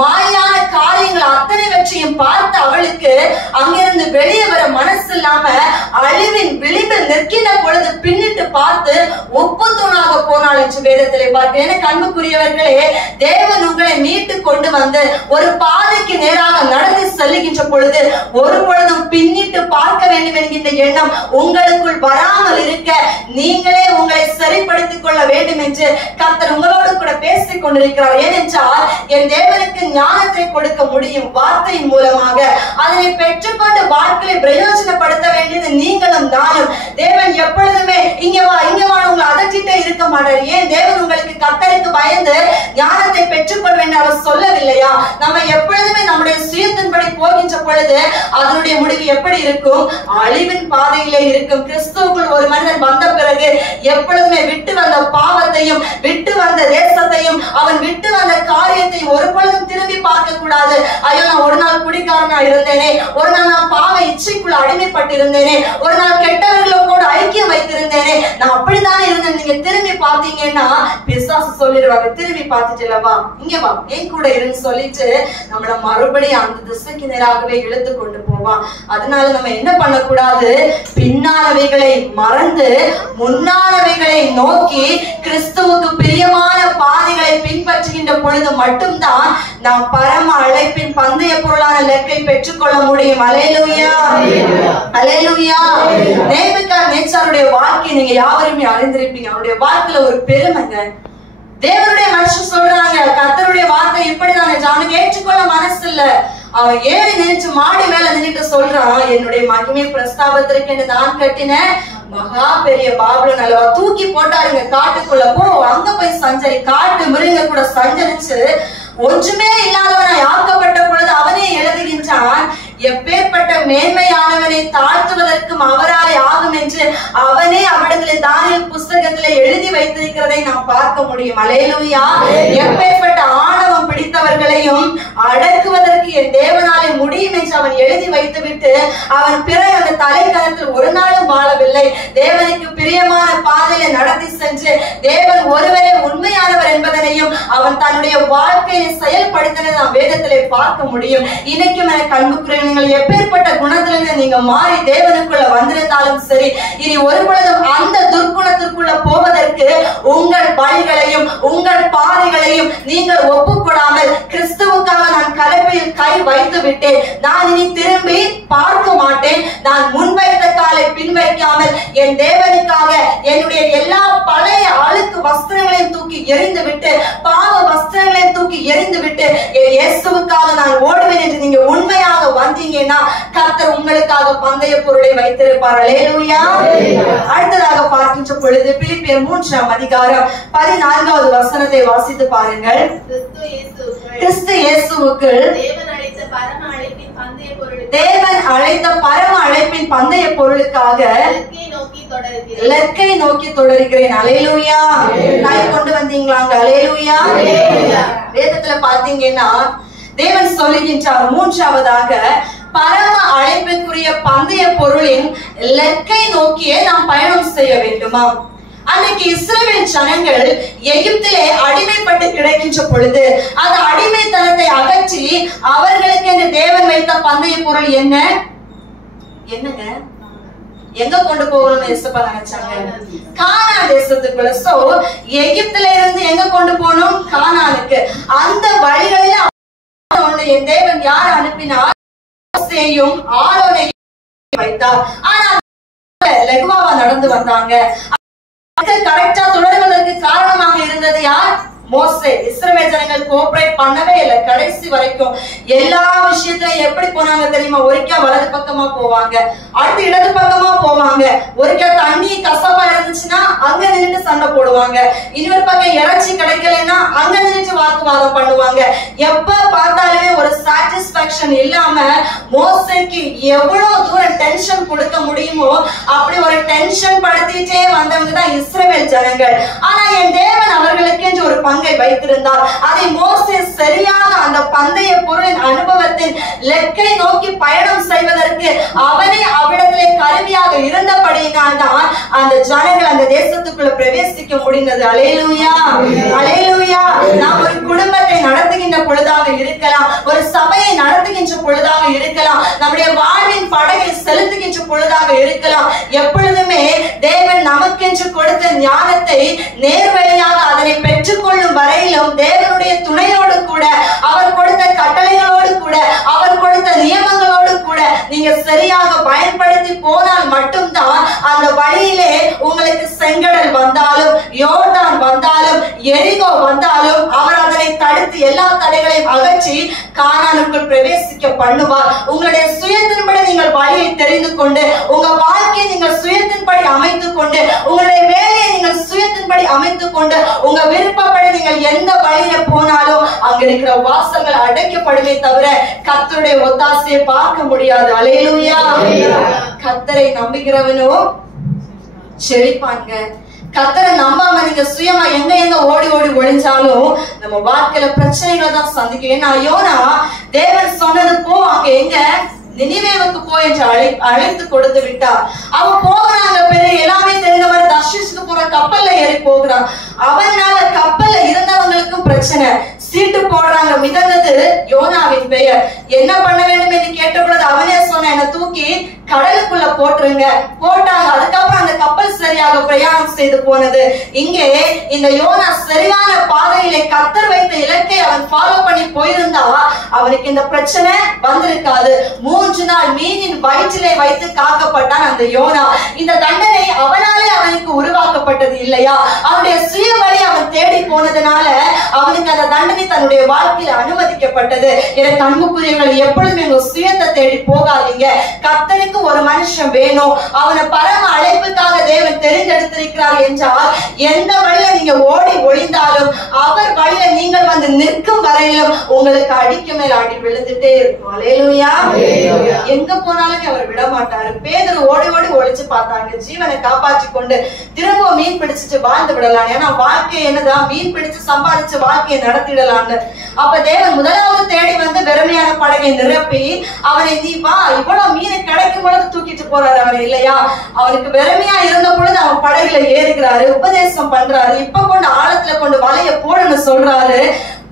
மாயான காரியங்கள் அத்தனைவற்றையும் பார்த்து அவளுக்கு அங்கிருந்து வெளியே வர மனசு இல்லாம அழிவின் விளிம்பில் நிற்கின்ற பொழுது பின்னிட்டு பார்த்து ஒப்புத்தூணாக போனாள் என்று வேதத்திலே பார்க்கிறேன். எனக்கு அன்புக்குரியவர்களே, தேவன் உங்களை மீட்டு கொண்டு வந்து ஒரு பாதைக்கு நேராக நடந்து செல்லுகின்ற பொழுது ஒரு பொழுதும் பின்னிட்டு பார்க்க வேண்டும் என்கின்ற எண்ணம் உங்களுக்குள் வராமல் இருக்க நீங்களே உங்களை சரிப்படுத்திக் கொள்ள வேண்டும் என்று கர்த்தர் உங்களோடு கூட பேசிக் கொண்டிருக்கிறார். ஏனென்றால் என் தேவனுக்கு ஞானத்தை கொடுக்க முடியும் வார்த்தையின் மூலமாக. அதனை பெற்றுக்கொண்டு வாழ்க்கையை பிரயோஜனப்படுத்த வேண்டியது நீங்களும் நானும். தேவன் எப்பொழுதுமே இங்க வா இங்க வா உங்களை அதட்டிட்டே இருக்க மாட்டார். ஏன்? தேவன் உங்களுக்கு கர்த்தருக்கு பயந்து ஞானத்தை பெற்றுக்கொள்ள வேண்டும் அவர் சொல்லவில்லையா? நம்ம எப்பொழுதுமே நம்முடைய சுயத்தின்படி போகின்ற பொழுது அதனுடைய முடிவு எப்படி இருக்கும்? அழிவின் பாதையிலே இருக்கும். கிறிஸ்துவுக்குள் ஒரு மனிதன் வந்த பிறகு எப்பொழுதுமே விட்டு வந்த பாவத்தையும் விட்டு வந்த தேசத்தையும் அவன் விட்டு வந்த காரியத்தையும் ஒரு பொழுதும் திரும்பி பார்க்க கூடாது. ஐயோ, நான் ஒரு நாள் குடிக்காரனா இருந்தேனே, ஒரு நாள் நான் பாவ இச்சைக்குள்ள அடிமைப்பட்டிருந்தேனே, ஒரு நாள் கெட்டவர்களோடு ஐக்கியம் வைத்திருந்தேனே, நான் அப்படித்தானே இருந்தேன். நீங்க திரும்பி பார்த்தீங்கன்னா பிசாசு சொல்லிடுவாங்க, திரும்பி பார்த்துட்டு வா இங்க வா என் கூட இருன்னு சொல்லிட்டு நம்மள மறுபடியும் அந்த திசைக்கு நேராகவே இழுத்து கொண்டு போவான். அதனால நம்ம என்ன பண்ணக்கூடாது? பின்னானவைகளை மறந்து முன்னானவைகளை நோக்கி கிறிஸ்துவுக்கு பிரியமான பாதைகளை பின்பற்றுகின்ற பொழுது மட்டும்தான் நாம் பரம அழைப்பின் பந்தய பொருளான லெக்கை பெற்றுக்கொள்ள முடியும். அல்லேலூயா, அல்லேலூயா. நேபுகாத்நேச்சாருடைய வாழ்க்கை நீங்க யாவருமே அறிந்திருப்பீங்க. அவருடைய வாழ்க்கையில ஒரு பெருமைங்க. தேவனுடைய மனுஷன் சொல்றாங்க, கர்த்தருடைய வார்த்தை இப்படிதானே, அவனுக்கு ஏற்றுக்கொள்ள மனசு இல்ல. அவன் ஏறி நின்று மாடி மேல நின்றுட்டு சொல்றான், என்னுடைய மகிமை பிரஸ்தாபத்திற்கு நான் கட்டின மகா பெரிய பாபுலன் அல்லவா, தூக்கி போட்டாருங்க காட்டுக்குள்ள, போ அங்க போய் சஞ்சரி. காட்டு மிருங்க கூட சஞ்சரிச்சு ஒன்றுமே இல்லாதவனாய் ஆக்கப்பட்ட பொழுது அவனே எழுதுகின்றான், எப்பேற்பட்ட மேன்மையானவனை தாழ்த்துவதற்கும் அவராலே ஆகும் என்று அவனே அவனிடத்திலே தானியேல் புஸ்தகத்திலே எழுதி வைத்திருக்கிறதை நாம் பார்க்க முடியும். அல்லேலூயா. எப்பேற்பட்ட ஆணவம் பிடித்தவர்களையும் அடக்குவதற்கு என் தேவனாலே முடியும் என்று அவன் எழுதி வைத்துவிட்டு அவன் பிறகு அந்த தலைக்கணத்தில் ஒரு நாளும் வாழவில்லை. தேவனுக்கு பிரியமான பாதையில நடத்தி சென்று தேவன் ஒருவரே உண்மையானவர் என்பதனையும் அவன் தன்னுடைய வாழ்க்கையை செயல்படுத்தினதை நாம் வேதத்திலே பார்க்க முடியும். இன்னைக்கும் எனக்கு அன்புக்குரிய நீங்கள் எப்பேற்பட்ட குணத்திலிருந்து நீங்க மாறி தேவனுக்குள்ள வந்திருந்தாலும் சரி, இனி ஒரு பொழுதும் அந்த துர்க்குணத்திற்குள்ள போவதற்கு உங்கள் வழிகளையும் உங்கள் பாதைகளையும் நீங்கள் ஒப்புக்கொடாமல் கிறிஸ்துவுக்காக நான் கலப்பையில் கை வைத்து விட்டேன், நான் இனி திரும்பி பார்க்க மாட்டேன், நான் முன்வைத்த காலை பின் வைக்காமல் என் தேவனுக்காக என்னுடைய எல்லா பழைய அழுக்கு வஸ்திரங்களையும் தூக்கி எறிந்து விட்டு பாவ வஸ்திரங்களையும் தூக்கி எறிந்து விட்டு என் இயேசுவுக்காக நான் ஓடுவேன் என்று நீங்க உண்மையாக வந்தீங்கன்னா கர்த்தர் உங்களுக்காக பந்தய பொருளை வைத்திருப்பார். அல்லேலூயா. அடுத்ததாக பார்க்கின்ற பொழுது பிலிப்பியர் 3ஆம் அதிகாரம் 14வது வசனத்தை வாசித்து பாருங்கள். கிறிஸ்து இயேசுவுக்குள் தேவன் அழைத்த பரம அழைப்பின் பந்தய பொருளுக்காக இலக்கை நோக்கி தொடர்கிறேன். அல்லேலூயா. கை கொண்டு வந்தீங்களாங்க? அல்லேலூயா. வேதத்துல பாத்தீங்கன்னா தேவன் சொல்லுகின்றார், மூன்றாவதாக பரம அழைப்பிற்குரிய பந்தய பொருளின் இலக்கை நோக்கியே நாம் பயணம் செய்ய வேண்டுமா? அன்னைக்கு இஸ்ரவேல் ஜனங்கள் எகிப்திலே அடிமைப்பட்டு கிடைக்கின்ற பொழுது அந்த அடிமைத்தனத்தை அகற்றி அவர்களுக்கு என்று தேவன் வைத்த பந்தய பொருள் என்னங்க? எங்க கொண்டு போகணும்னு இயேசுப்பா நினைச்சாங்க? கானான் தேசத்துக்குள்ள. சோ எகிப்துல இருந்து எங்க கொண்டு போகணும்? கானானுக்கு. அந்த வழிகளில என் தேவன் யார் அனுப்பினார்? மோசேயும் ஆரோனையும் வைத்தார். ஆனா லெகுவாவா நடந்து வந்தாங்க. கரெக்டா தொடர்வதற்கு காரணமாக இருந்தது யார்? மோசே. இஸ்ரவேல் ஜனங்கள் கோஆபரேட் பண்ணவே இல்லை கடைசி வரைக்கும். எல்லா விஷயத்திலும் எப்படி போனாங்க தெரியுமா? ஒருக்கா வலது பக்கமா போவாங்க, அடுத்து இடது பக்கமா போவாங்க. ஒருக்கா தண்ணி கசப்பா இருந்துச்சுன்னா அங்க நின்று சண்டை போடுவாங்க, இன்னொரு பக்கம் இறைச்சி கிடைக்கலன்னா அங்க நின்று வாக்குவாதம் பண்ணுவாங்க. எப்ப பார்த்தாலுமே ஒரு சாட்டிஸ்பாக்சன் இல்லாம மோசேக்கு எவ்வளவு தூரம் டென்ஷன் கொடுக்க முடியுமோ அப்படி ஒரு டென்ஷன் படுத்திட்டே வந்தவங்க தான் இஸ்ரவேல் ஜனங்கள். ஆனா என் தேவன் அவர்களுக்கு என்று ஒரு பங்கை வைத்திருந்தார். அதை மோசே சரியாக அந்த பந்தய பொருளின் அனுபவத்தின் லெக்கை நோக்கி பயணம் செய்வதற்கு அவனே அவ்விடத்திலே கருவியாக இருந்தபடியினால் தான் அந்த ஜனங்கள் அந்த தேசத்துக்குள்ள பிரவேசிக்க முடிந்தது. அல்லேலூயா. அல்லேலூயா. நாம் ஒரு குடும்பத்தை நடத்துகின்ற பொழுதாக இருக்கலாம், ஒரு சபையை நடத்துகின்ற பொழுதாக இருக்கலாம், நம்முடைய வாழ்வின் படகை செலுத்துகின்ற பொழுதாக இருக்கலாம். எப்பொழுதுமே தேவன் நமக்கென்று கொடுத்த ஞானத்தை நேர்வழியாக அதனை பெற்றுக்கொள்ளும் வரையிலும் தேவனுடைய துணையோடு கூட, அவர் கொடுத்த கட்டளைகளோடு கூட, அவர் கொடுத்த நியமங்களோடு கூட நீங்க சரியாக பயன்படுத்தி போனால் மட்டும்தான் அந்த வழியிலே உங்களுக்கு செங்கடல் வந்தாலும் யோர்தான் வந்தாலும் எரிகோ வந்தாலும் அவர் அதனை தடுத்து எல்லா தடைகளையும் அகற்றி கானானுக்குள் பிரவேசிக்க பண்ணுவார். உங்களுடைய சுயத்தின்படி நீங்கள் வழியை தெரிந்து கொண்டு, உங்க வாழ்க்கையை நீங்கள் சுயத்தின்படி அமைத்துக் கொண்டு, உங்களுடைய வேலையை நீங்கள் சுயத்தின்படி அமைத்துக் கொண்டு, உங்க விருப்பப்படி நீங்கள் எந்த வழியில போனாலும் அங்க இருக்கிற வாசல்கள் அடைக்கப்படுமே தவிர கர்த்தருடைய ஒத்தாசையை பார்க்க முடியாது. அல்லேலூயா. கர்த்தரை நம்புகிறவனோ செழிப்பாங்க. கர்த்தரை நம்பாம நீங்க சுயமா எங்க ஓடி ஓடி ஒளிஞ்சாலும் நம்ம வாழ்க்கையில பிரச்சனைகளை தான் சந்திக்கும். ஏன்னா யோனா தேவன் சொன்னது போ, அங்க எங்க நினிவேவுக்கு போய் என்று அழைத்து கொடுத்து விட்டா. அவன் போகிறாங்க, பெரிய எல்லாமே தெரிந்தவர் தர்ஷீசுக்கு போற கப்பல்ல ஏறி போகிறான். அவனால கப்பல்ல இருந்தவங்களுக்கும் பிரச்சனை. சீட்டு போடுறாங்க, மிதந்தது யோனாவின் பெயர். என்ன பண்ண வேண்டும் என்று கேட்டபொழுது அவனே சொன்ன, என்ன தூக்கி கடலுக்குள்ள போட்டுருங்க. போட்டாங்க. அதுக்கப்புறம் அந்த கப்பல் சரியாக பிரயாணம் செய்து போனது. இங்கே இந்த யோனா சரியான பாதையிலே கர்த்தர் வைத்த இலக்கை அவன் ஃபாலோ பண்ணி போயிருந்தா அவனுக்கு இந்த பிரச்சனை வந்திருக்காது. 3 நாள் மீனின் வயிற்றிலே வைத்து காக்கப்பட்டான் அந்த யோனா. இந்த தண்டனை அவனாலே அவனுக்கு உருவாக்கப்பட்டது இல்லையா? அவனுடைய சுய வழி அவன் தேடி போனதுனால அவனுக்கு அந்த தண்டனை எல்லாமே தன்னுடைய வாழ்க்கையில அனுமதிக்கப்பட்டது. எனக்கு அன்புக்குரியவங்களை எப்பொழுதும் எங்க சுயத்தை தேடி போகாதீங்க. கர்த்தருக்கு ஒரு மனுஷன் வேணும், அவனை பரம அழைப்புக்காக தேவன் தெரிந்தெடுத்திருக்கிறார் என்றால் எந்த வழியில நீங்க ஓடி ஒளிந்தாலும் அவர் வழியில நீங்கள் வந்து நிற்கும் வரையிலும் உங்களுக்கு அடிக்கு மேல் அடி விழுந்துட்டே இருக்கும். அல்லேலூயா. எங்க போனாலும் அவர் விட மாட்டாரு. பேதுரு ஓடி ஓடி ஒளிச்சு பார்த்தாங்க, ஜீவனை காப்பாற்றி கொண்டு திரும்ப மீன் பிடிச்சிட்டு வாழ்ந்து விடலாம். ஏன்னா வாழ்க்கை என்னதான், மீன் பிடிச்சு சம்பாதிச்சு வாழ்க்கையை நடத்திடலான்னு. அப்ப தேவன் முதலாவது தேடி வந்து வெறுமையான படகை நிரப்பி அவனை, நீ வா, இவ்வளவு மீனை கிடைக்கும் பொழுது தூக்கிட்டு போறாரு அவன் இல்லையா. அவனுக்கு வெறுமையா இருந்த பொழுது அவன் படகுல ஏறுகிறாரு, உபதேசம் பண்றாரு, இப்ப கொண்டு ஆழத்துல கொண்டு வலைய போடுன்னு சொல்றாரு.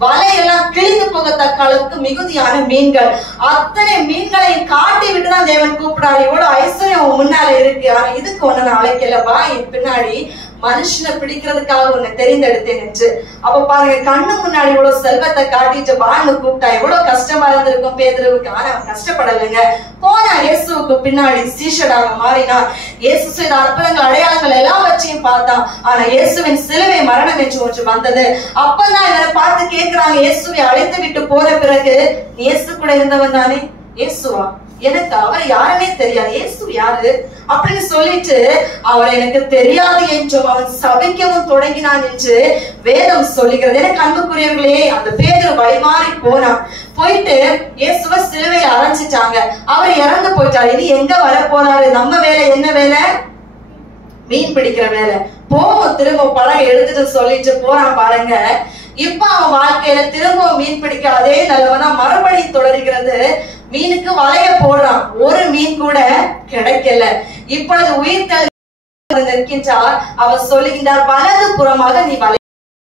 வலையெல்லாம் கிழிந்து போகத்தக்க அளவுக்கு மிகுதியான மீன்கள், அத்தனை மீன்களை காட்டி விட்டுதான் தேவன் கூப்பிடாரு. இவ்வளவு ஐஸ்வர்யம் முன்னால இருக்கு, ஆனா இதுக்கு ஒண்ணு நான் அழைக்கலப்பா, என் பின்னாடி மனுஷனை பிடிக்கிறதுக்காக உன்னை தெரிந்தெடுத்தேன் என்று. அப்ப பாருங்க, கண்ணு முன்னாடி இவ்வளவு செல்வத்தை காட்டிட்டு வாழ்ந்து கூப்பிட்டா எவ்வளவு கஷ்டமா இருந்திருக்கும் பேதுருவுக்கு. ஆனா கஷ்டப்படலைங்க, போனா இயேசுவுக்கு பின்னாடி சீஷராக மாறினார். இயேசு செய்த அற்புதங்கள் அடையாளங்கள் எல்லாம் வச்சையும் பார்த்தான். ஆனா இயேசுவின் சிலுவை மரணம் என்று ஒன்று வந்தது. அப்பதான் இவரை பார்த்து கேட்கிறாங்க, இயேசுவை அழைத்து விட்டு போற பிறகு, இயேசு கூட இருந்தவன் தானே இயேசுவா? எனக்கு அவர் யாருமே தெரியாது, இயேசு யாரு அப்படின்னு சொல்லிட்டு அவர் எனக்கு தெரியாது என்றும் அவன் சபிக்கவும் தொடங்கினான் என்று வேதம் சொல்லுகிறது. எனக்கு அன்புக்குரியவர்களே, அந்த பேதுரு வழிமாறி போனான். போயிட்டு இயேசுவ சிலுவையில அரைஞ்சிட்டாங்க, அவர் இறந்து போயிட்டாரு. இனி எங்க வர போறாரு? நம்ம வேலை என்ன வேலை? மீன் பிடிக்கிற வேலை. போவோம், திரும்ப படகை எடுத்துட்டு சொல்லிட்டு போறான் பாருங்க. இப்ப அவன் வாழ்க்கையில திரும்ப மீன் பிடிக்க அதே நிலவனா மறுபடியும் தொடர்கிறது. மீனுக்கு வலைய போடுறான், ஒரு மீன் கூட கிடைக்கல. இப்பொழுது உயிர் நிற்கின்றார். அவர் சொல்லுகின்றார், வலது புறமாக நீ வலை.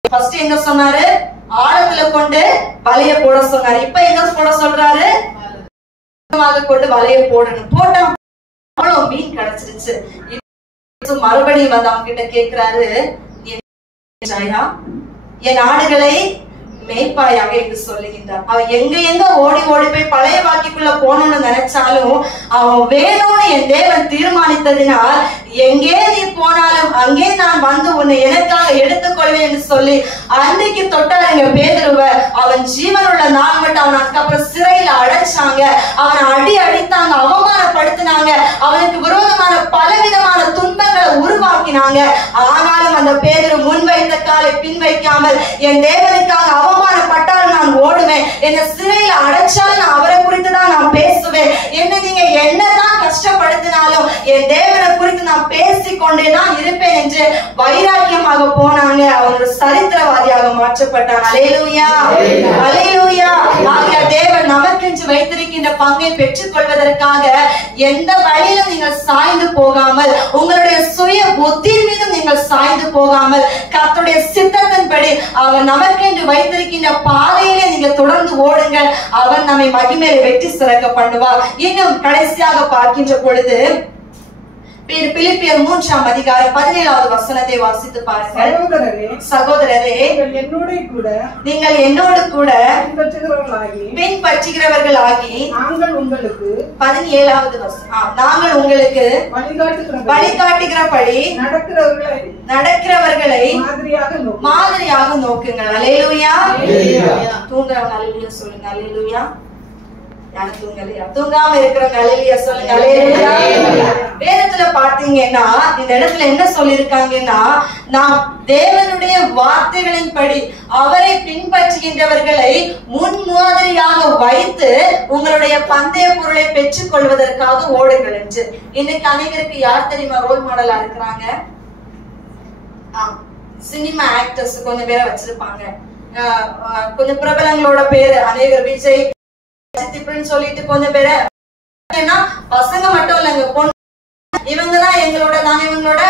ஃபர்ஸ்ட் எங்க சொன்னாரு? ஆழத்துல கொண்டு வலைய போட சொன்னாரு. இப்ப எங்க போட சொல்றாரு? கொண்டு வலைய போடணும். போட்டா அவ்வளவு மீன் கிடைச்சிருச்சு. மறுபடியும் வந்து அவங்க கிட்ட கேட்கிறாரு, என் ஆடுகளை மேய்ப்பாயாக என்று சொல்லுகின்றார். அவன் எங்க எங்க ஓடி ஓடி போய் பழைய வாக்கிக்குள்ள போகணும்னு நினைச்சாலும் அவன் வேணும்னு என் தேவன் தீர்மானித்ததினால் எங்கே நீ போனாலும் அங்கே நான் வந்து உன்னை எனக்காக எடுத்துக்கொள்வேன் என்று சொல்லி அன்றைக்கு தொட்டாருங்க பேதுருவ. அவன் ஜீவனுள்ள நாள் மட்டும் அவன் அதுக்கப்புறம் சிறையில அடைச்சாங்க, அவனை அடித்தாங்க, அவமானப்படுத்தினாங்க, அவனுக்கு விரோதமான பலவிதமான துன்பங்களை உருவாக்கினாங்க. ஆனாலும் அந்த பேதுரு முன்வைத்த காலை பின் வைக்காமல் என் தேவனுக்காக அவமானப்பட்டால் நான் ஓடுவேன், என்ன சிறையில அடைச்சால் நான் அவரை குறித்து தான் நான் பேசுவேன், என்ன நீங்க என்னதான் கஷ்டப்படுத்தினாலும் என் தேவனை குறித்து நான் பேசிக்கொண்டே தான் இருப்பேன் என்று வைராக்கியமாக போனாங்க. அவனோட சரித்திரவாதியாக மாற்றப்பட்டான். அல்லேலூயா, அல்லேலூயா. ஆகிய தேவன் நமக்கென்று வைத்திருக்கின்ற பங்கை பெற்றுக் கொள்வதற்காக எந்த வழியிலும் நீங்கள் சாய்ந்து போகாமல், உங்களுடைய சுய புத்தி மீதும் நீங்கள் சாய்ந்து போகாமல், கர்த்தருடைய சித்தத்தின்படி அவர் நமக்கென்று வைத்திருக்கின்ற பாதையிலே நீங்க தொடர்ந்து ஓடுங்கள். அவர் நம்மை மகிமையிலே வெற்றி சிறக்க பண்ணுவார். இன்னும் கடைசியாக பார்க்கின்ற பொழுது பிலிப்பியர் 3ஆம் அதிகாரம் 17வது வசனத்தை வாசித்து பாருங்கள். சகோதரரே, நீங்கள் என்னோடு கூட பின்பற்றுகிறவர்களாகி நாங்கள் உங்களுக்கு 17வது நாங்கள் உங்களுக்கு வழிகாட்டுகிறபடி நடக்கிறவர்களை மாதிரியாக நோக்குங்கள். அல்லேலூயா. தூங்குறவங்க அல்லேலூயா சொல்லுங்க. அல்லேலூயா. தூங்காம இருக்கிறவங்க அல்லேலூயா சொல்லுங்க. அல்லேலூயா. வேதத்துல பாத்தீங்கன்னா இந்த இடத்துல என்ன சொல்லிருக்காங்கன்னா, நாம் தேவனுடைய வார்த்தைகளின்படி அவரை பின்பற்றுகின்றவர்களை முன்மாதிரியாக வைத்து உங்களுடைய பந்தய பொருளை பெற்றுக் கொள்வதற்காக ஓடுங்கள் என்று. இன்னைக்கு அனைவருக்கு யார் தெரியுமா ரோல் மாடலா இருக்கிறாங்க? சினிமா ஆக்டர்ஸ் கொஞ்சம் பேரை வச்சிருப்பாங்க. கொஞ்சம் பிரபலங்களோட பேரு அநேகர் விஜய் சொல்லிட்டு கொஞ்சம் பேர பசங்க மட்டும் இல்லைங்க, பொண்ணு இவங்கதான் எங்களோட நாங்க இவங்களோட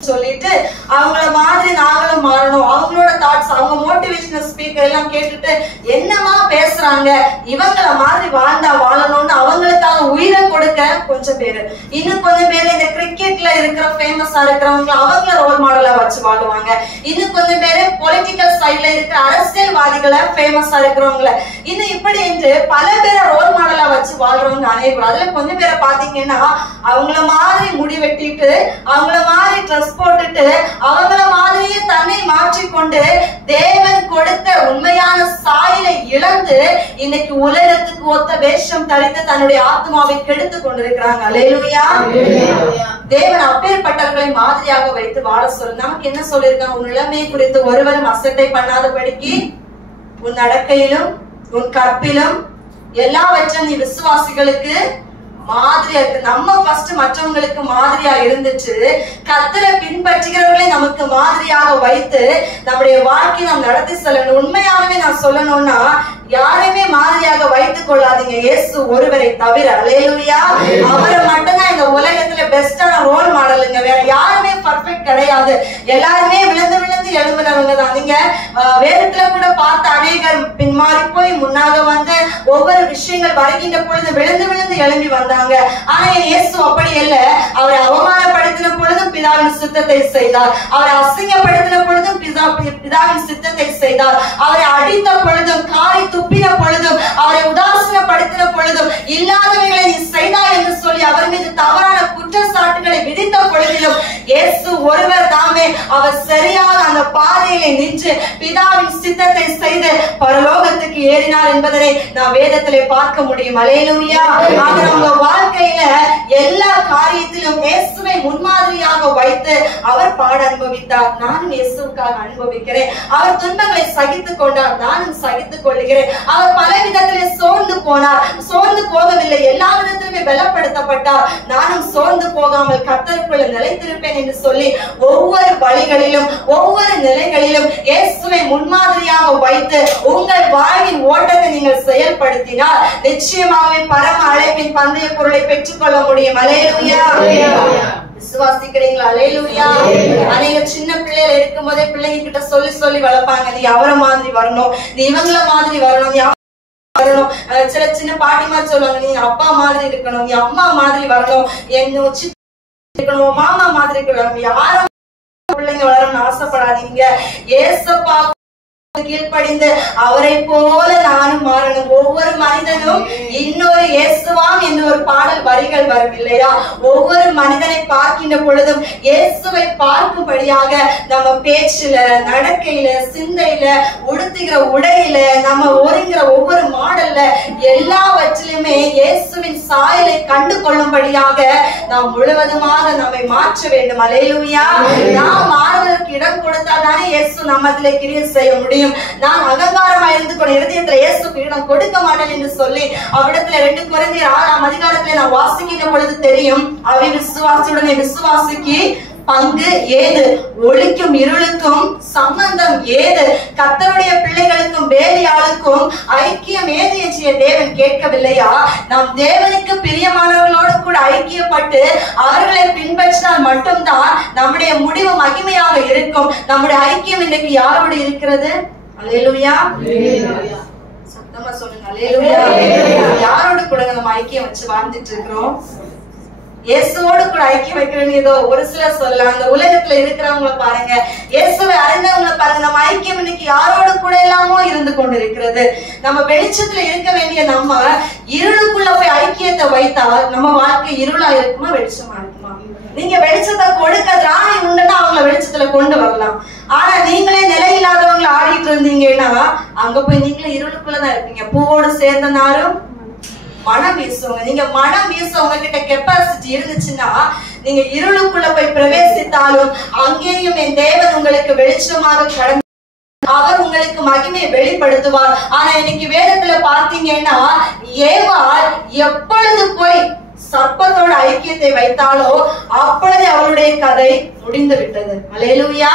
சொல்லிட்டு அவங்கள மாதிரி நாங்களும் மாறணும். அவங்களோட தாட்ஸ், அவங்க மோட்டிவேஷனல் ஸ்பீக்கர் எல்லாம் கேட்டுட்டு என்னமா பேசுறாங்க, இவங்கள மாதிரி வாழ்ந்தா வாழணும்னு அவங்களுக்காக உயிரை கொடுக்க கொஞ்சம் பேரு. இன்னும் கொஞ்சம் பேரு இந்த கிரிக்கெட்ல இருக்கிற ஃபேமஸா இருக்கிறவங்க அவங்கள ரோல் மாடலா வச்சு வாழுவாங்க. இன்னும் கொஞ்சம் பேரு பொலிட்டிக்கல் சைட்ல இருக்கிற அரசியல்வாதிகளை ஃபேமஸா இருக்கிறவங்கள, இன்னும் இப்படி என்று பல பேரை ரோல் மாடலா வச்சு வாழ்றவங்க அனைவரும். அதுல கொஞ்சம் பேரை பாத்தீங்கன்னா அவங்கள மாதிரி முடி வெட்டிட்டு, அவங்கள மாதிரி ட்ரெஸ் போட்டுட்டு, அவங்கள மாதிரியே தன்னை மாற்றிக்கொண்டு தேவன் கொடுத்த கொடுத்த உண்மையான சாயலை இழந்து இன்னைக்கு உலகத்துக்கு ஒத்த வேஷம் தரித்து தன்னுடைய ஆத்மாவை கெடுத்து கொண்டிருக்கிறாங்க. அல்லேலூயா. தேவன் அப்பேற்பட்டவர்களை மாதிரியாக வைத்து வாழ சொல்லு. நமக்கு என்ன சொல்லிருக்காங்க? உன் நிலைமை குறித்து ஒருவரும் அசட்டை பண்ணாதபடிக்கு உன் நடக்கையிலும் உன் கற்பிலும் எல்லாவற்றும் நீ விசுவாசிகளுக்கு மாதிரியா இருக்கு. நம்ம ஃபர்ஸ்ட் மற்றவங்களுக்கு மாதிரியா இருந்துச்சு, கர்த்தரை பின்பற்றுகிறவர்களை நமக்கு மாதிரியாக வைத்து நம்முடைய வாழ்க்கையை நாம் நடத்தி செல்லணும். உண்மையாகவே நான் சொல்லணும்னா யாரையுமே மாதிரியாக வைத்துக் கொள்ளாதீங்க, இயேசு ஒருவரை தவிர. அல்லேலூயா. அவரை மட்டும்தான் இந்த உலகத்துல பெஸ்டான ரோல் மாடலுங்க. வேற யாருமே பர்ஃபெக்ட் கிடையாது. எல்லாருமே விழுந்து விழுந்து எழும்பினவங்க தான். நீங்க வேதத்துல கூட பார்த்த அநேகர் பின்மாறி போய் முன்னாக வந்து ஒவ்வொரு விஷயங்கள் வருகின்ற பொழுது விழுந்து விழுந்து எழும்பி வந்தாங்க. ஆனா இயேசு அப்படி அல்ல. அவரை அவமானப்படுத்தின பொழுதும் பிதாவின் சித்தத்தை செய்தார். அவரை அசிங்கப்படுத்தின பொழுதும் பிதாவின் சித்தத்தை செய்தார். அவரை அடித்த பொழுதும் காரி துப்பின பொழுதும் அவரை உதாசீனப்படுத்தின பொழுதும் இல்லாதவைகளை நீ செய்தாய் என்று சொல்லி அவர் மீது தவறான குற்றச்சாட்டுகளை விதித்த பொழுதிலும் இயேசு ஒருவர் தாமே அவர் சரியாக அந்த பாதையிலே நின்று பிதாவின் சித்தத்தை செய்து பரலோகத்துக்கு ஏறினார் என்பதனை நான் வேதத்திலே பார்க்க முடியும். அல்லேலூயா. ஆக நம்ம வாழ்க்கையில எல்லா காரியத்திலும் இயேசுவை முன்மாதிரியாக வைத்து அவர் பாட அனுபவித்தார். நானும் இயேசுவுக்காக அனுபவிக்கிறேன். அவர் துன்பங்களை சகித்துக் கொண்டார், நானும் சகித்துக் கொள்கிறேன். அவர் பல விதத்திலே சோர்ந்து போனார், சோர்ந்து போகவில்லை. எல்லா விதத்திலுமே பலப்படுத்தப்பட்டார். நானும் சோர்ந்து போகாமல் கர்த்தருக்குள்ள நிலைத்திருப்பேன் என்று சொல்லி ஒவ்வொரு வழிகளிலும் ஒவ்வொரு நிலைகளிலும் இயேசுவை முன்மாதிரியாக வைத்து உங்கள் வாழ்வின் ஓட்டத்தை நீங்கள் செயல்படுத்தினால் நிச்சயமாகவே பரம அழைப்பின் பந்தய பொருளை பெற்றுக் கொள்ள முடியும். அல்லேலூயா. விசுவாசிக்கிறீங்களா? அல்லேலூயா. அநேக சின்ன பிள்ளைகள் இருக்கும் போதே பிள்ளைங்க கிட்ட சொல்லி சொல்லி வளர்ப்பாங்க, நீ அவரை மாதிரி வரணும், நீ இவங்கள மாதிரி வரணும், நீ வரணும். சில சின்ன பாட்டிமார் சொல்லுவாங்க, நீ அப்பா மாதிரி இருக்கணும், நீ அம்மா மாதிரி வரணும், என்ன இருக்கணும், மாமா மாதிரி இருக்கணும். யாரும் பிள்ளைங்க வளரணும்னு ஆசைப்படாதீங்க. ஏசப்பா கீழ்ப்படிந்து அவரை போல நானும் மாறணும். ஒவ்வொரு மனிதனும் இன்னொரு இயேசுவாம் என்று ஒரு பாடல் வரிகள் வரும் இல்லையா? ஒவ்வொரு மனிதனை பார்க்கின்ற பொழுதும் இயேசுவை பார்க்கும்படியாக நம்ம பேச்சுல, நடக்கையில, சிந்தையில, உடுத்துகிற உடையில, நம்ம ஒருங்கிற ஒவ்வொரு மாடல்ல எல்லாவற்றிலுமே இயேசுவின் சாயலை கண்டு கொள்ளும்படியாக நாம் முழுவதுமாக நம்மை மாற்ற வேண்டும். அல்லேலூயா. நாம் மாறுவதற்கு இடம் கொடுத்தால் தானே இயேசு நம்மத்திலே கிரியை செய்ய முடியும். நான் அகங்காரமா இருந்து கொண்ட இருதயத்துல இயேசுக்கு இடம் கொடுக்க மாட்டேன் என்று சொல்லி அவ்விடத்துல 2 கொரிந்தியர் 6ஆம் அதிகாரத்துல நான் வாசிக்கின்ற பொழுது தெரியும், அவை விசுவாசியுடனே விசுவாசிக்கு பங்கு ஏது, ஒளிக்கும் இருளுக்கும் சம்பந்தம் ஏது, கர்த்தருடைய பிள்ளைகளுக்கும் வேலையாளுக்கும் ஐக்கியம் ஏது என்று தேவன் கேட்கவில்லையா? நாம் தேவனுக்கு பிரியமானவர்களோடு கூட ஐக்கியப்பட்டு அவர்களை பின்பற்றினால் மட்டும்தான் நம்முடைய முடிவு மகிமையாக இருக்கும். நம்முடைய ஐக்கியம் இன்னைக்கு யாரோடு இருக்கிறது? அல்லேலூயா. சத்தமா சொல்லுங்க. அல்லேலூயா. யாரோடு கூட நம்ம ஐக்கியம் வச்சு வாழ்ந்துட்டு இருக்கிறோம்? இயேசுவோடு கூட ஐக்கியம் வைக்கிறேன்னு ஏதோ ஒரு சிலர் சொல்லலாம். அந்த உலகத்துல இருக்கிறவங்களை பாருங்க, இயேசுவை அறிந்தவங்களை பாருங்க. நம்ம ஐக்கியம் இன்னைக்கு யாரோடு கூட எல்லாமோ இருந்து கொண்டு இருக்கிறது. நம்ம வெளிச்சத்துல இருக்க வேண்டிய நம்ம இருளுக்குள்ள போய் ஐக்கியத்தை வைத்தால் நம்ம வாழ்க்கை இருளா இருக்குமா வெளிச்சமா இருக்குமா? நீங்க வெளிச்சத்தை கொடுக்க திராணி உண்டுன்னா அவங்கள வெளிச்சத்துல கொண்டு வரலாம். ஆனா நீங்களே நிலையில்லாதவங்களை ஆடிட்டு இருந்தீங்கன்னா அங்க போய் நீங்களே இருளுக்குள்ளதான் இருப்பீங்க. பூவோடு சேர்ந்த நாரும் மனம் வீசுவாங்க. நீங்க மனம் வீசுவங்க கிட்ட கெப்பாசிட்டி இருந்துச்சுன்னா நீங்க இருளுக்குள்ள போய் பிரவேசித்தாலும் அங்கேயும் என் தேவன் உங்களுக்கு வெளிச்சமாக கடந்து அவர் உங்களுக்கு மகிமையை வெளிப்படுத்துவார். ஆனா இன்னைக்கு வேதத்துல பார்த்தீங்கன்னா ஏவாள் எப்பொழுது போய் சர்ப்பத்தோட ஐக்கியத்தை வைத்தாலோ அப்பொழுதே அவளுடைய கதை முடிந்து விட்டது. அல்லேலூயா.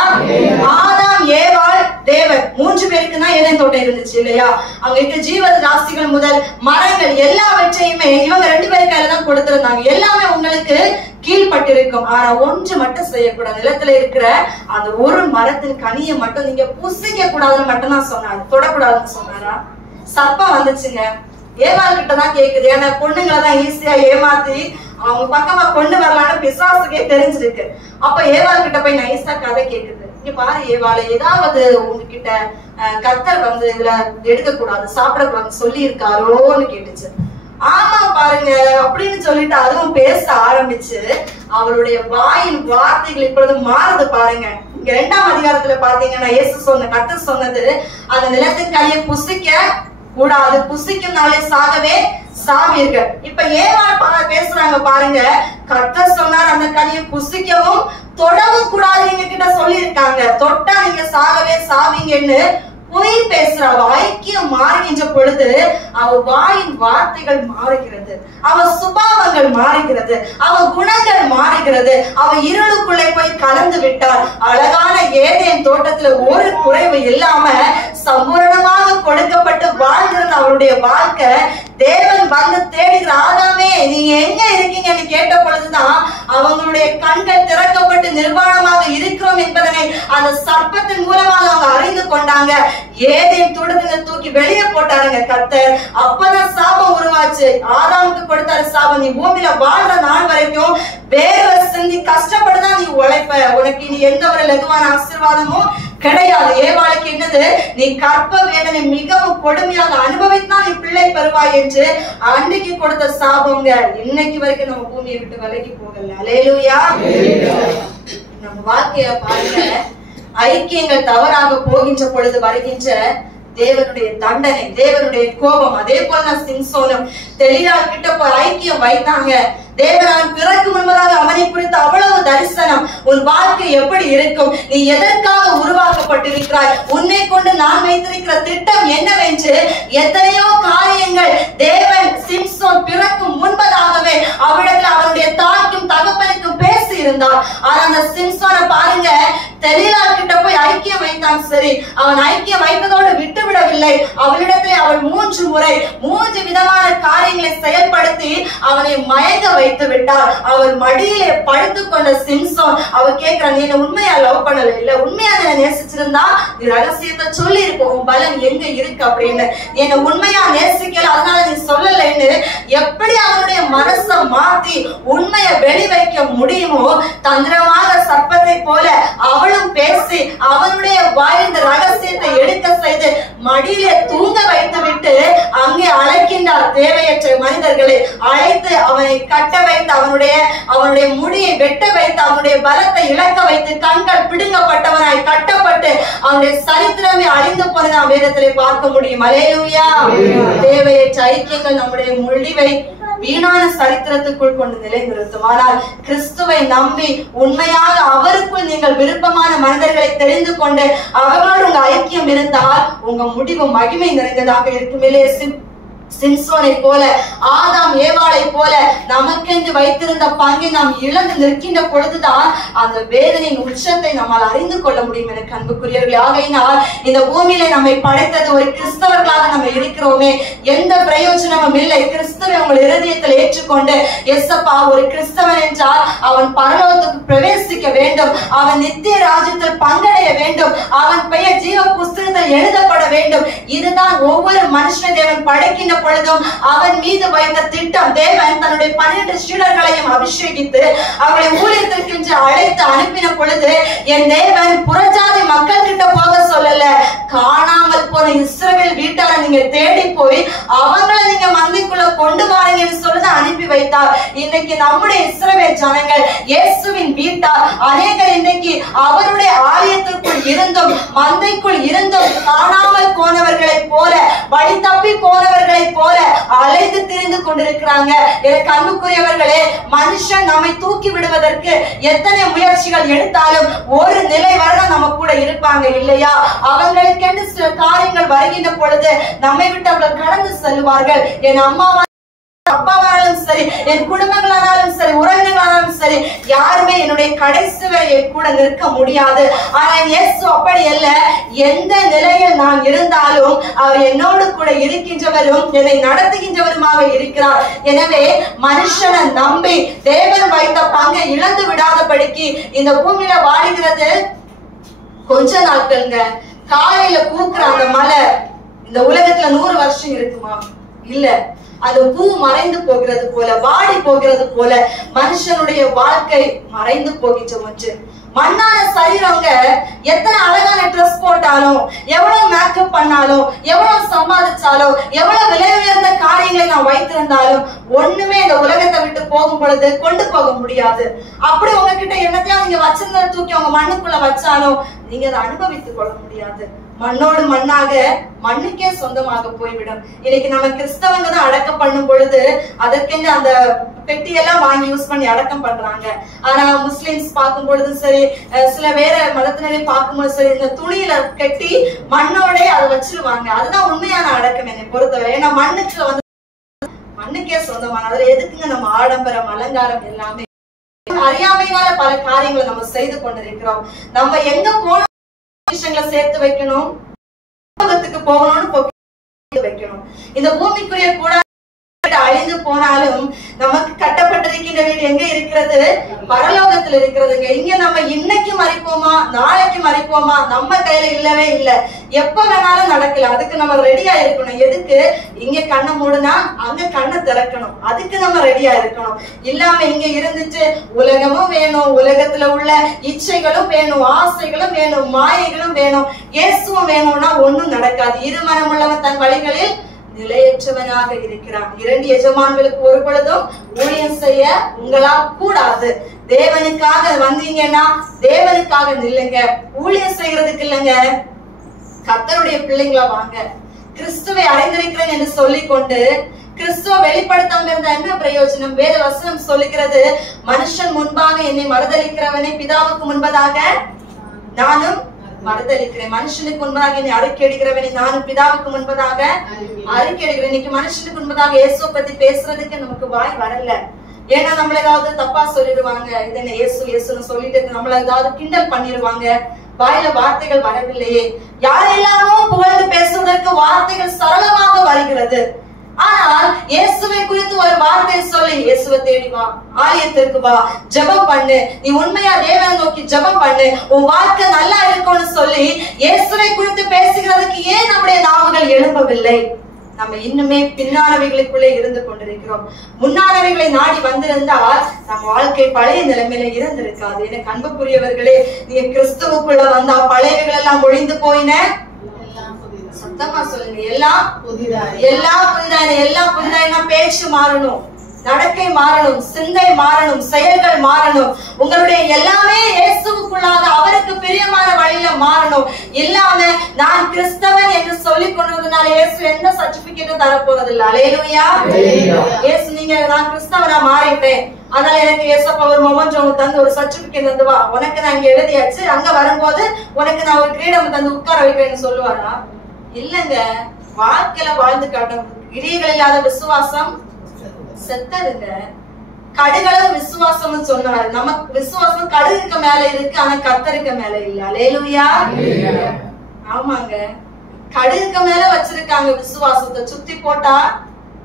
ஆதாம், ஏவாள், தேவன் 3 பேருக்கு தான் ஏதேன் தோட்டம் இருந்துச்சு இல்லையா? அங்க இருக்க ஜீவ ராசிகள் முதல் மரங்கள் எல்லாவற்றையுமே இவங்க 2 பேருக்கு கையில தான் கொடுத்திருந்தாங்க. எல்லாமே உங்களுக்கு கீழ்பட்டிருக்கும். ஆனா ஒன்று மட்டும் செய்யக்கூடாது. நிலத்துல இருக்கிற அந்த ஒரு மரத்தின் கனியை மட்டும் நீங்க புசிக்க கூடாதுன்னு மட்டும் தான் சொன்னாரு, தொடக்கூடாதுன்னு சொன்னாரா? சர்ப்பம் வந்துச்சுங்க, ஏவாள் கிட்டதான் கேக்குது. ஏன்னா பொண்ணுங்களை தான் ஈஸியா ஏமாத்தி அவங்க பக்கமா கொண்டு வரலான்னு பிசாசுக்கே தெரிஞ்சிருக்கு. அப்ப ஏவாள் கிட்ட போய் நைஸா கதை கேக்குது. இங்க பாரு ஏவாளை, ஏதாவது உங்ககிட்ட கர்த்தர் வந்து இதுல எடுக்க கூடாது, சாப்பிடக்கூடாதுன்னு சொல்லி இருக்காரோன்னு கேட்டுச்சு. ஆமா பாருங்க அப்படின்னு சொல்லிட்டு அதுவும் பேச ஆரம்பிச்சு அவருடைய வாயின் வார்த்தைகள் இப்பொழுது மாறுது பாருங்க. இங்க 2ஆம் அதிகாரத்துல பாத்தீங்கன்னா இயேசு சொன்ன கர்த்தர் சொன்னது, அந்த நிலத்தின் கனியை புசிக்க கூடாது, புசிக்கும் நாளே சாகவே சாவீர்கள். இப்ப ஏவாள் பேசுறாங்க பாருங்க, கர்த்தர் சொன்னார் அந்த கனியை புசிக்கவும் தொடவும் கூடாது நீங்க கிட்ட சொல்லி இருக்காங்க, தொட்டா நீங்க சாகவே சாவீங்கன்னு பொய் பேசுற வாய்க்கியம் மாறுகின்ற பொழுது அவ வாயின் வார்த்தைகள் மாறுகிறது, அவ சுபாவங்கள் மாறுகிறது, அவ குணங்கள் மாறுகிறது. அவ இருளுக்குள்ளே போய் கலந்து விட்டார். அழகான ஏதேன் தோட்டத்துல ஒரு குறைவு இல்லாம சம்பூரணமாக கொடுக்கப்பட்டு வாழ்ந்திருந்த அவருடைய வாழ்க்கை, தேவன் வந்து தேடுகிற ஆதாமே நீங்க எங்க இருக்கீங்கன்னு கேட்ட பொழுதுதான் அவங்களுடைய கண்கள் திறக்கப்பட்டு நிர்வாணமாக இருக்கிறோம் என்பதனை அந்த சர்ப்பத்தின் மூலமாக அவங்க அறிந்து கொண்டாங்க. ஏதேன் தோட்டத்துல தூக்கி வெளியே போட்டாருங்க கர்த்தர். அப்பதான் சாபம் உருவாச்சு. ஆதாமுக்கு கொடுத்தாரு சாபம், நீ பூமியில வாழ்ற நாள் வரைக்கும் வேர்வை சிந்தி கஷ்டப்பட்டுதான் நீ உழைப்ப, உனக்கு இனி எந்த ஒரு லகுவான ஆசீர்வாதமும் கிடையாது. ஏவாளுக்கு என்னது, நீ கற்ப வேதனை மிகவும் கொடுமையாக அனுபவித்தான் நீ பிள்ளை பெறுவாய் என்று அன்னைக்கு கொடுத்த சாபங்க இன்னைக்கு வரைக்கும் நம்ம பூமியை விட்டு விலகி போகல. அல்லேலூயா. நம்ம வாழ்க்கைய பாருங்க, ஐக்கியங்கள் தவறாக போகின்ற பொழுது வருகின்ற தேவனுடைய தண்டனை, தேவனுடைய கோபம். அதே போல சிம்சோனும் தெளிவால் கிட்ட போய் ஐக்கியம் வைத்தாங்க. தேவன் அவன் பிறகு முன்பதாக அவனை குறித்த அவ்வளவு தரிசனம். உன் வாழ்க்கை எப்படி இருக்கும், நீ எதற்காக உருவாக்கப்பட்டிருக்கிறாய், உன்னை கொண்டு நான் வைத்திருக்கிற திட்டம் என்னவென்று எத்தனையோ காரியங்கள் தேவன் சிம்சோன் பிறக்கும் முன்பதாகவே அவ்விடத்தில் அவனுடைய தாய்க்கும் தகப்பனுக்கும் பேசி இருந்தார். ஆனா அந்த சிம்சோனை பாருங்க, தெளிலால் கிட்ட போய் ஐக்கியம் வைத்தான். சரி, அவன் ஐக்கியம் வைத்ததோடு விட்டுவிடவில்லை. அவளிடத்திலே அவள் 3 முறை 3 விதமான காரியங்களை செயல்படுத்தி அவனை மயங்க வைத்து விட்டார். அவர் மடியிலே படுத்துக் கொண்ட சிம்சோன் அவர் கேட்கிறான், நீ என்ன உண்மையா லவ் பண்ணல, இல்ல உண்மையா நேசிச்சிருந்தா நீ ரகசியத்தை சொல்லி இருப்ப, உன் பலன் எங்க இருக்கு அப்படின்னு. நீ என்ன உண்மையா நேசிக்கல அதனால நீ சொல்லலைன்னு எப்படி அவனுடைய மனசை மாத்தி உண்மையை வெளி வைக்க முடியுமோ, தந்திரமாக சர்ப்பத்தை போல அவளும் பேசி அவனுடைய வாய்ந்த ரகசியத்தை எடுக்க செய்து மடியிலே தூங்க வைத்து விட்டு அங்கே அழைக்கின்றார். தேவையற்ற மனிதர்களை அழைத்து அவனை கட்ட வைத்து அவனுடைய முடியை வெட்ட வைத்து அவனுடைய பலத்தை இழக்க வைத்து கண்கள் பிடுங்கப்பட்டவனாய் கட்டப்பட்டு அவனுடைய சரித்திரமே அழிந்து போன நாம் வேதத்திலே பார்க்க முடியும். அல்லேலூயா. தேவையற்ற ஐக்கியங்கள் நம்முடைய முடிவை வீணான சரித்திரத்துக்குள் கொண்டு நிலைநிறுத்தும். ஆனால் கிறிஸ்துவை நம்பி உண்மையாக அவருக்குள் நீங்கள் விருப்பமான மனிதர்களை தெரிந்து கொண்டு அவர்களோடு உங்க ஐக்கியம் இருந்தால் உங்க முடிவு மகிமை நிறைந்ததாக இருக்கும். சிம்சோனை போல ஆதாம் ஏவாளை போல நமக்கென்று வைத்திருந்த பங்கை நாம் இழந்து நிற்கின்ற பொழுதுதான் அந்த வேதனையின் உச்சத்தை நம்மால் அறிந்து கொள்ள முடியும். எனக்கு அன்புக்குரியவர்களே, ஆகையினால் இந்த பூமியில நம்மை படைத்தது ஒரு கிறிஸ்தவர்களாக நம்ம இருக்கிறோமே, எந்த பிரயோஜனமும் இல்லை. கிறிஸ்துவை உங்கள் இருதயத்தில் ஏற்றுக்கொண்டு எஸ்ஸப்பா ஒரு கிறிஸ்தவன் என்றால் அவன் பரலோகத்துக்கு பிரவேசிக்க வேண்டும், அவன் நித்திய ராஜ்யத்தில் பங்கடைய வேண்டும், அவன் பெயர் ஜீவ புஸ்தகத்தில் எழுதப்பட வேண்டும். இதுதான் ஒவ்வொரு மனுஷனை தேவன் படைக்கின்ற பொழுதும் அவன் மீது வைத்த திட்டம். தேவன் தன்னுடைய 12 சீடர்களையும் அபிஷேகித்து அவர்களை ஊழியத்திற்கு அழைத்து அனுப்பின பொழுது என் தேவன் புறஜாதி மக்கள் கிட்ட போக சொல்லல, காணாமல் போன இஸ்ரவேல் வீட்டார நீங்க தேடி போய் அவங்களை நீங்க மந்தைக்குள்ள கொண்டு வாருங்கன்னு சொல்லி அனுப்பி வைத்தார். இன்னைக்கு நம்முடைய இஸ்ரவேல் ஜனங்கள் இயேசுவின் வீட்டார் அநேகர் இன்னைக்கு அவருடைய ஆலயத்திற்குள் இருந்தும் மந்தைக்குள் இருந்தும் காணாமல் போனவர்களை போல வழி தப்பி போனவர்களை போல அலைந்து திரிந்து கொண்டிருக்கிறாங்க. எனக்கு அன்புக்குரியவர்களே, மனுஷன் நம்மை தூக்கி விடுவதற்கு எத்தனை முயற்சிகள் எடுத்தாலும் ஒரு நிலை வரை நம்ம கூட இருப்பாங்க இல்லையா? அவங்களுக்கென்று சில காரியங்கள் வருகின்ற பொழுது நம்மை விட்டு அவர்கள் கடந்து செல்வார்கள். என் அம்மாவா அப்பாவானாலும் சரி, என் குடும்பங்களானாலும் சரி, உறவினர்களானாலும் சரி, யாருமே என்னுடைய கடைசி வரை என் கூட நிற்க முடியாது. ஆனா இயேசு அப்படி அல்ல. எந்த நிலையில் நான் இருந்தாலும் அவர் என்னோடு கூட இருக்கின்றவரும் என்னை நடத்துகின்றவருமாக இருக்கிறார். எனவே மனுஷனை நம்பி தேவன் வைத்த பங்கை இழந்து விடாதபடிக்கு இந்த பூமியில வாழுகிறது கொஞ்ச நாட்கள்ங்க. காலையில பூக்குற அந்த மலர் இந்த உலகத்துல 100 வருஷம் இருக்குமா? இல்ல. அது பூ மறைந்து போகிறது போல, வாடி போகிறது போல மனுஷனுடைய வாழ்க்கை மறைந்து போகின்ற ஒன்று. மண்ணான சரீரங்க எத்தனை அழகான ட்ரெஸ் போட்டாலும், எவ்வளவு மேக்கப் பண்ணாலும், எவ்வளவு சம்பாதிச்சாலும், எவ்வளவு விலை உயர்ந்த காரியங்களை நாம் வைத்திருந்தாலும் ஒண்ணுமே இந்த உலகத்தை விட்டு போகும் பொழுது கொண்டு போக முடியாது. அப்படி உங்ககிட்ட என்னத்தையும் நீங்க வச்சிருந்ததை தூக்கி அவங்க மண்ணுக்குள்ள வச்சாலும் நீங்க அதை அனுபவித்துக் கொள்ள முடியாது. மண்ணோடு மண்ணாக மண்ணுக்கே சொந்தமாக போய்விடும். இன்னைக்கு நம்ம கிறிஸ்தவங்க தான் அடக்கம் பண்ணும் பொழுது அதற்கென்று அந்த பெட்டியெல்லாம் வாங்கி யூஸ் பண்ணி அடக்கம் பண்றாங்க. ஆனா முஸ்லிம்ஸ் பார்க்கும் பொழுது சரி, சில வேற மதத்தினரை பார்க்கும்போது சரி, இந்த துணியில கட்டி மண்ணோட அதை வச்சிருவாங்க. அதுதான் உண்மையான அடக்கம் என்னை பொறுத்தவரை. ஏன்னா மண்ணுக்கே சொந்தமான அதுல எதுக்குங்க நம்ம ஆடம்பரம் அலங்காரம் எல்லாமே. அறியாமையினால பல காரியங்களை நம்ம செய்து கொண்டிருக்கிறோம். நம்ம எங்க போன விஷயங்களை சேர்த்து வைக்கணும், போகணும்னு வைக்கணும். இந்த பூமிக்குரிய கூட அழிந்து போனாலும் நமக்கு கட்டப்பட்டிருக்கின்ற வீடு எங்க இருக்கிறது? பரலோகத்தில் இருக்கிறதுங்க. இங்க நம்ம இன்னைக்கு மறிப்போமா நாளைக்கு மறிப்போமா நம்ம கையில இல்லவே இல்லை. எப்ப வேணாலும் நடக்கல. அதுக்கு நம்ம ரெடியா இருக்கணும். எதுக்கு? இங்க கண்ணை மூடுனா அங்க கண்ணை திறக்கணும். அதுக்கு நம்ம ரெடியா இருக்கணும். இல்லாம இங்க இருந்துட்டு உலகமும் வேணும், உலகத்துல உள்ள இச்சைகளும் வேணும், ஆசைகளும் வேணும், மாயைகளும் வேணும், இயேசுவும் வேணும்னா ஒண்ணும் நடக்காது. இருமனம் உள்ளவன் தன் வழிகளில் நிலையற்றவனாக இருக்கிறான். 2 எஜமான்களுக்கு ஒரு பொழுதும் ஊழியம் செய்ய உங்களால் கூடாது. தேவனுக்காக வந்தீங்கன்னா தேவனுக்காக நில்லுங்க. ஊழியம் செய்யறதுக்கு இல்லைங்க, கர்த்தருடைய பிள்ளைங்களா வாங்க. கிறிஸ்துவை அடைந்திருக்கிறேன் என்று சொல்லிக் கொண்டு கிறிஸ்துவ வெளிப்படுத்தாம இருந்தா என்ன பிரயோஜனம்? வேத வசனம் சொல்லுகிறது, மனுஷன் முன்பாக என்னை மறுதலிக்கிறவனை பிதாவுக்கு முன்பதாக நானும் மறுதலிக்கிறேன். மனுஷனுக்கு முன்பதாக என்னை அறிக்கையிடுகிறவனை நானும் பிதாவுக்கு முன்பதாக அறிக்கையிடுகிறேன். இன்னைக்கு மனுஷனுக்கு முன்பதாக இயேசுவை பத்தி பேசுறதுக்கு நமக்கு வாய் வரல. ஏன்னா நம்மள ஏதாவது தப்பா சொல்லிடுவாங்க. இது என்ன இயேசு இயேசுன்னு சொல்லிட்டு நம்மள ஏதாவது கிண்டல் பண்ணிடுவாங்க. வாயில வார்த்தைகள் வரவில்லையே. யாரெல்லாமோ புகழ்ந்து பேசுவதற்கு வார்த்தைகள் சரளமாக வருகிறது. ஆனால் இயேசுவை குறித்து ஒரு வார்த்தை சொல்லி, இயேசுவை தேடி வா, ஆலயத்திற்கு வா, ஜெபம் பண்ணு, நீ உண்மையா தேவனை நோக்கி ஜெபம் பண்ணு, உன் வாழ்க்கை நல்லா இருக்கும்னு சொல்லி இயேசுவை குறித்து பேசுகிறதுக்கு ஏன் நம்முடைய நாவுகள் எழும்பவில்லை? நம்ம இன்னுமே பின்னானவைகளுக்குள்ளே இருந்து கொண்டிருக்கிறோம். முன்னானவைகளை நாடி வந்திருந்தால் நம்ம வாழ்க்கை பழைய நிலைமையில இருந்திருக்காது. எனக்கு அன்புக்குரியவர்களே, நீங்க கிறிஸ்துவுக்குள்ள வந்தா பழையவைகள் எல்லாம் ஒழிந்து போயின. சத்தமா சொல்லுங்க. எல்லாம் புதிதாயின. பேச்சு மாறணும், நடக்கை மாறணும், சிந்தை மாறணும், செயல்கள் மாறணும். உங்களுடைய எல்லாமே இயேசுவுக்குள்ளாக அவருக்கு பிரியமான வழியில மாறணும். இல்லாம நான் கிறிஸ்தவன் என்று சொல்லிக் கொண்டதுனால இயேசு எந்த சர்டிபிகேட்டும் தரப்போறது இல்ல. அல்லேலூயா. இயேசு நீங்க நான் கிறிஸ்தவனா மாறிட்டேன், அதனால எனக்கு இயேசப்பா ஒரு மொமெண்ட் தந்து ஒரு சர்டிபிகேட் வந்து வா, உனக்கு நான் இங்க எழுதியாச்சு, அங்க வரும்போது உனக்கு நான் ஒரு கிரீடம் தந்து உட்கார வைக்கிறேன்னு சொல்லுவாரா? இல்லங்க. வாழ்க்கையில வாழ்ந்து காட்டணும். கிரியைகள் இல்லாத விசுவாசம் செத்ததுங்க. கடுகளவு விசுவாசம் சொன்னாரு. நமக்கு விசுவாசம் கடுகுக்கு மேல இருக்கு, ஆனா கர்த்தருக்கு மேல இல்ல. அல்லேலூயா. ஆமாங்க, கடுகுக்கு மேல வச்சிருக்காங்க விசுவாசத்தை. சுத்தி போட்டா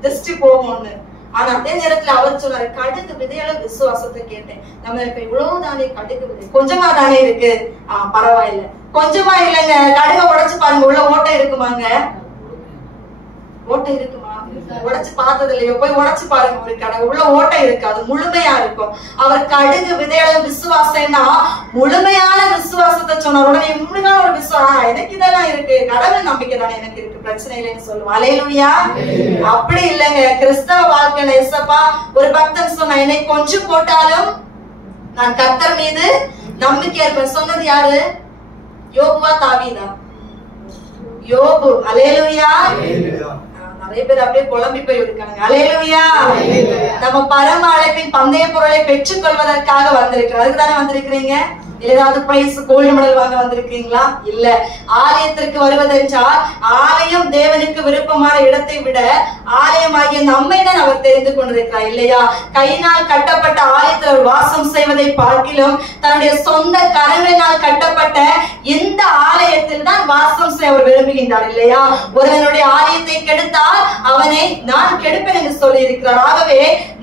திருஷ்டி போகும்னு. ஆனா அதே நேரத்துல அவர் சொன்னாரு, கடுகு விதையால விசுவாசத்தை கேட்டேன். நம்ம இப்ப இவ்வளவுதானே கடுகு விதை, கொஞ்சமா தானே இருக்கு. பரவாயில்ல, கொஞ்சமா இல்லைங்க. கடுக உடைச்சு பாருங்க, உள்ள ஓட்டை இருக்குமாங்க? ஓட்டை இருக்குமா? உடைச்சு பார்த்தது இல்லையோ? போய் உடைச்சு பாருங்க ஒரு கடுகு, உள்ள ஓட்டை இருக்கு, அது முழுமையா இருக்கும். அவர் கடுகு விதையால விசுவாசம்னா முழுமையான விசுவாசத்தை சொன்னார். உடனே முழுமையான ஒரு விசுவாசம், எனக்கு இதெல்லாம் இருக்கு, கடவுள் நம்பிக்கை தானே எனக்கு இருக்கு, பிரச்சனை இல்லைன்னு சொல்லுவோம். அல்லேலூயா. அப்படி இல்லைங்க. கிறிஸ்தவ வாழ்க்கையில இயேசப்பா ஒரு பக்தன் சொன்னா, என்னை கொஞ்சம் போட்டாலும் நான் கர்த்தர் மீது நம்பிக்கை இருப்பேன். சொன்னது யாரு? யோபுவா தாவீதா? யோபு. அல்லேலூயா. நிறைய பேர் அப்படியே குழம்பி போய் இருக்காங்க. அல்லேலூயா. நம்ம பரம அழைப்பின் பந்தய பொருளை பெற்றுக் கொள்வதற்காக வந்திருக்கிறோம். அதுக்கு தானே வந்திருக்கிறீங்க. ஏதாவது பிரைஸ் கோல்டு மெடல் வாங்க வந்திருக்கீங்களா? இல்ல. ஆலயத்திற்கு வருவதென்றால் ஆலயம் தேவனுக்கு விருப்பமான இடத்தை விட ஆலயமாகிய நம்மை தான் அவர் தெரிந்து கொண்டிருக்கிறார் இல்லையா? கையினால் கட்டப்பட்ட ஆலயத்தில் அவர் வாசம் செய்வதை பார்க்கிலும் தன்னுடைய சொந்த கரங்களினால் கட்டப்பட்ட இந்த ஆலயத்தில் தான் வாசம் செய்ய அவர் விரும்புகின்றார் இல்லையா? ஒருவனுடைய ஆலயத்தை கெடுத்தால் அவனை நான் கெடுப்பேன் என்று சொல்லி இருக்கிறார். ஆகவே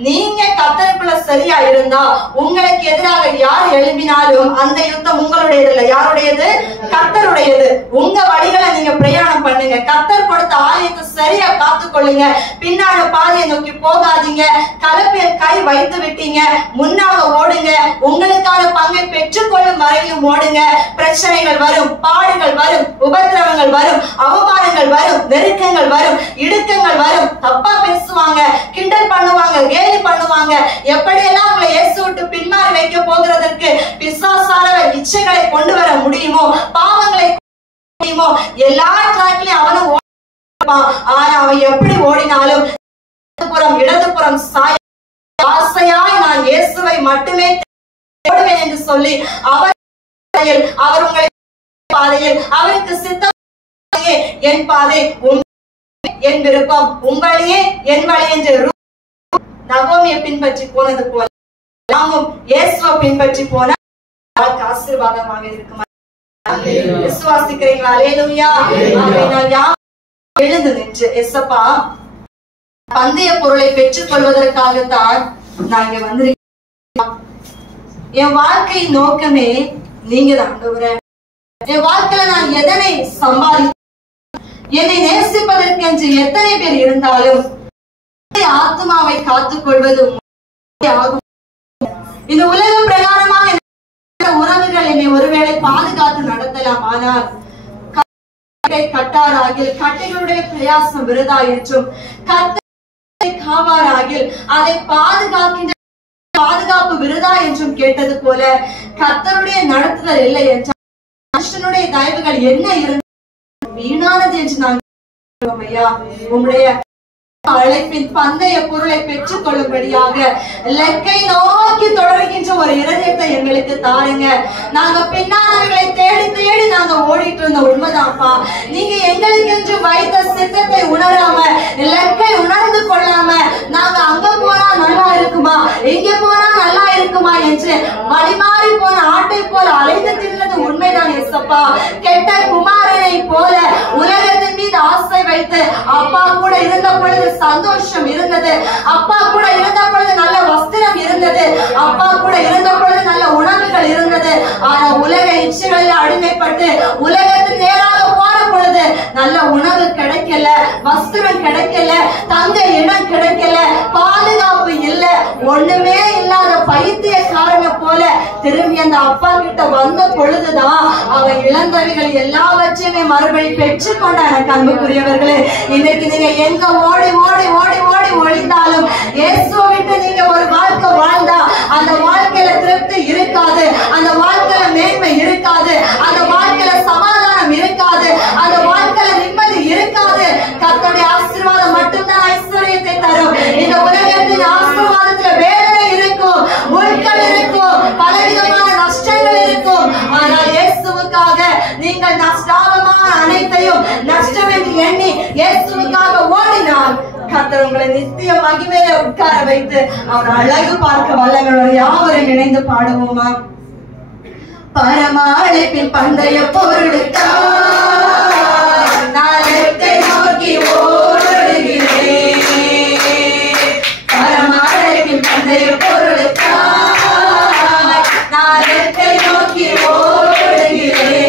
நீங்க கர்த்தருக்குள்ள சரியா இருந்தா உங்களுக்கு எதிராக யார் எழுப்பினாலும் அந்த யுத்தம் உங்களுடையது இல்ல. யாருடையது? கர்த்தருடையது. உங்க வழிகளை நீங்க பிரயாணம் பண்ணுங்க. கர்த்தர் கொடுத்த ஆலயத்தை சரியா காத்துக்கொள்ளுங்க. பின்னால பாதையை நோக்கி போகாதீங்க. கலப்பையில் கை வைத்து விட்டீங்க, முன்னாக ஓடுங்க. உங்களுக்கான பங்கை பெற்றுக்கொள்ளும் வரையிலும் ஓடுங்க. பிரச்சனைகள் வரும், பாடுகள் வரும், உபத்திரவங்கள் வரும், அவமானங்கள் போராட்டங்கள் வரும், நெருக்கங்கள் வரும், இடுக்கங்கள் வரும், தப்பா பேசுவாங்க, கிண்டல் பண்ணுவாங்க, கேலி பண்ணுவாங்க. எப்படியெல்லாம் உங்களை இயேசு விட்டு பின்மாறி வைக்க போகிறதற்கு பிசாசானவர் இச்சைகளை கொண்டு வர முடியுமோ, பாவங்களை முடியுமோ, எல்லா ட்ராக்லயும் அவனும் ஓடிப்பான். ஆனா அவன் எப்படி ஓடினாலும் இடதுபுறம் சாய ஆசையாய் நான் இயேசுவை மட்டுமே ஓடுவேன் என்று சொல்லி அவர் உங்களை பாதையில் அவருக்கு சித்தம் என் பாதை என் விருப்பம் உம் வழியே என் வழி என்று நகோமியை பின்பற்றி போனது போல நாமும் இயேசுவை பின்பற்றி போன ஆசீர்வாதமாக இருக்குமா? விசுவாசிக்கிறீங்களா? அல்லேலூயா. எழுந்து நின்று எசப்பா பந்தய பொருளை பெற்றுக் கொள்வதற்காகத்தான் நான் இங்க வந்திருக்கேன். என் வாழ்க்கை நோக்கமே நீங்க தான் ஆண்டவரே. என் வாழ்க்கையில நான் எதனை சம்பாதி என்னை நேசிப்பதற்கு என்று எத்தனை பேர் இருந்தாலும் ஆத்மாவை காத்துக் கொள்வது ஆகும். இந்த உலக பிரகாரமாக உறவுகள் என்னை ஒருவேளை பாதுகாத்து நடத்தலாம். ஆனால் கட்டாராகில் கட்டைகளுடைய பிரயாசம் விருதா என்றும் காவாராகில் அதை பாதுகாப்பு விருதா என்றும் கேட்டது போல கர்த்தருடைய நடத்துதல் இல்லை என்றால் மனுஷனுடைய தயவுகள் என்ன இருந்தது வீணானது என்று நான் ஐயா உங்களுடைய அழைப்பின் பந்தய பொருளை பெற்றுக் கொள்ளும்படியாக லெக்கை நோக்கி தொடர்கின்ற ஒரு இருதயத்தை எங்களுக்கு தாருங்க. நாங்க பின்னானவர்களை தேடி தேடி நாங்க ஓடிட்டு இருந்த உண்மைதான்ப்பா. நீங்க எங்களுக்கு என்று வைத்த சித்தத்தை உணராம லெக்கை உணர்ந்து கொள்ளாம நாங்க அங்க போனா நல்லா இருக்குமா, எங்க போனா நல்லா இருக்குமா என்று வழிமாறி போன ஆட்டை போல அலைந்து திரிந்தது உண்மைதான் எசப்பா. கெட்ட குமாரனை போல உலகத்தின் மீது ஆசை வைத்து அப்பா கூட இருந்த பொழுது சந்தோஷம் இருந்தது, அப்பா கூட இருந்த பொழுது நல்ல வஸ்திரம் இருந்தது, அப்பா கூட இருந்த பொழுது நல்ல உணவுகள் இருந்தது. ஆனா உலக இச்சைகளில் அடிமைப்பட்டு உலகத்தின் நேராக போன பொழுது நல்ல உணவு கிடைக்கல, வஸ்திரம் கிடைக்கல, தங்க இடம் கிடைக்கல, பாதுகாப்பு இல்ல, ஒண்ணுமே இல்லாத பைத்தியக்காரங்க போல திரும்பி அந்த அப்பா கிட்ட வந்த பொழுதுதான் அவன் இழந்தவைகள் எல்லாவற்றையுமே மறுபடி பெற்றுக் கொண்டான. அன்புக்குரியவர்களே, இன்னைக்கு நீங்க எங்க ஓடி ஓடி ஓடி ஓடி ஒழிந்தாலும் இயேசுவை விட்டு நீங்க ஒரு வாழ்க்கை வாழ்ந்தா அந்த வாழ்க்கையில திருப்தி இருக்காது, அந்த வாழ்க்கையில மேன்மை இருக்காது, அந்த வாழ்க்கையில சமாதானம் இருக்காது, அந்த வாழ்க்கையில நிம்மதி இருக்காது. கர்த்தருடைய ஆசீர்வாதம் மட்டும்தான் ஐஸ்வர்யத்தை தரும். இந்த உலகத்தின் ஆசீர்வாதத்துல வேதனை இருக்கும், முட்கள் இருக்கும், பலவிதமான நஷ்டங்கள் இருக்கும். ஆனால் இயேசுவுக்காக நீங்கள் நஷ்டாபமான அனைத்தையும் நஷ்டம் என்று எண்ணி இயேசுவுக்காக ஓடினால் கர்த்தர் உங்களை நித்திய மகிமையில உட்கார வைத்து அவர் அழகு பார்க்க வல்லவரோடு யாவரும் இணைந்து பாடுவோமா? பரமாழைப்பின் பந்தய பொருளுக்காய் நாளத்தை நோக்கி ஓடுகிறேன். பரமாழைப்பின் பந்தய பொருளுக்காய் நாளத்தை நோக்கி ஓடுகிறேன்.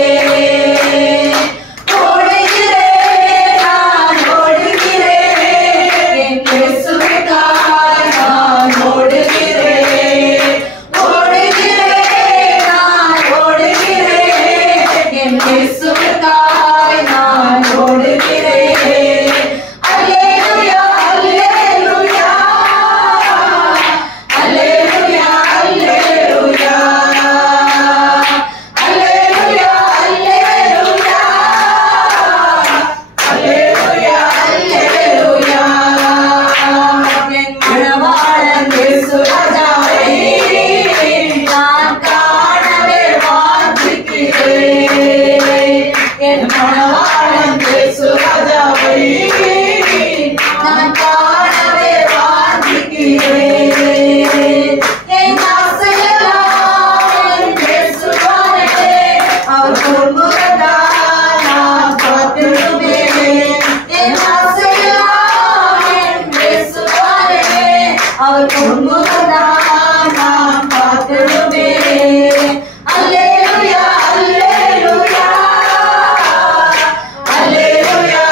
Alleluia, alleluia, alleluia.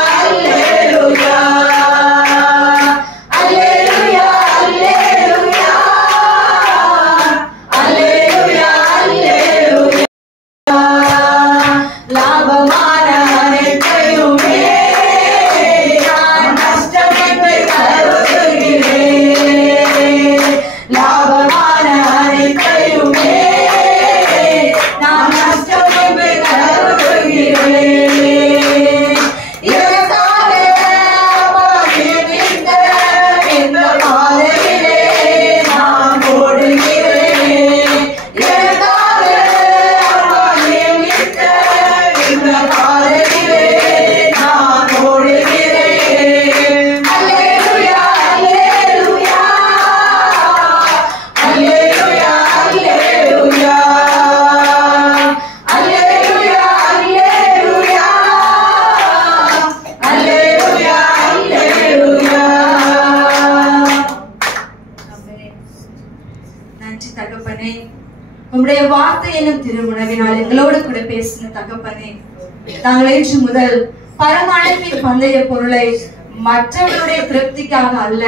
உடைய வார்த்தை என்னும் திருமுனவினால் எங்களோடு கூட பேசின தகப்பனே, நாங்கள் இன்று முதல் பரமழைப்பின் பந்தய பொருளை மற்றவர்களுடைய திருப்திக்காக அல்ல,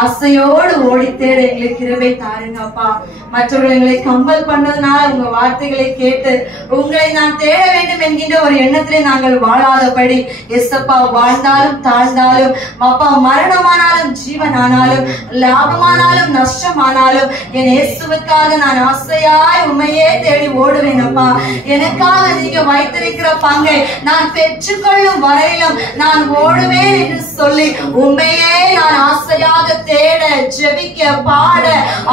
ஆசையோடு ஓடி தேட எங்களுக்கு கிருபை தாருங்க அப்பா. மற்றவர்கள் எங்களை கம்பல் பண்ணதுனால உங்க வார்த்தைகளை கேட்டு உங்களை நான் தேட வேண்டும் என்கின்ற ஒரு எண்ணத்திலே நாங்கள் வாழாதபடி, எஸ்அப்பா, வாழ்ந்தாலும் தாழ்ந்தாலும் அப்பா, மரணமானாலும் ஜீவனானாலும் லாபமானாலும் நஷ்டமானாலும் என் இயேசுவுக்காக நான் ஆசையாய் உண்மையே தேடி ஓடுவேன் அப்பா. எனக்காக நீங்க வைத்திருக்கிற பங்கை நான் பெற்றுக்கொள்ளும் வரையிலும் நான் ஓடுவேன் என்று சொல்லி உண்மையே நான் ஆசையாக தேட, ஜெபிக்க, பாட,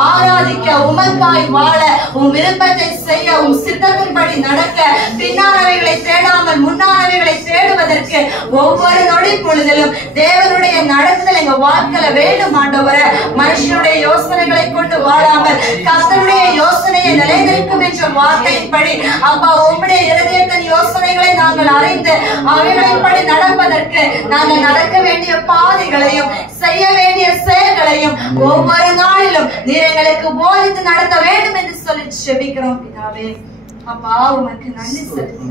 ஆராதிக்க, உமக்காய் வாழ, உன் விருப்பத்தை செய்ய, உன் சித்தத்தின்படி நடக்க, பின்னானவைகளை தேடாமல் முன்னானவைகளை தேடுவதற்கு ஒவ்வொரு நொடி பொழுதிலும் தேவனுடைய நடத்துதல் எங்க வாழ்க்கையில வேண்டும் ஆண்டவரே. மனுஷனுடைய யோசனைகளை கொண்டு வாழாமல் கர்த்தருடைய யோசனையை நிலைநிற்கும் என்ற வார்த்தையின்படி அப்பா, உம்முடைய இருதயத்தின் யோசனைகளை நாங்கள் அறிந்து அவைகளின்படி நடப்பதற்கு நாங்கள் நடக்க வேண்டிய பாதைகளையும் செய்ய வேண்டிய செயல்களையும் ஒவ்வொரு நாளிலும் நீர் எங்களுக்கு போதித்து நடத்த வேண்டும் என்று சொல்லி ஜெபிக்கிறோம் பிதாவே. அப்பா, உமக்கு நன்றி செலுத்துகிறோம்.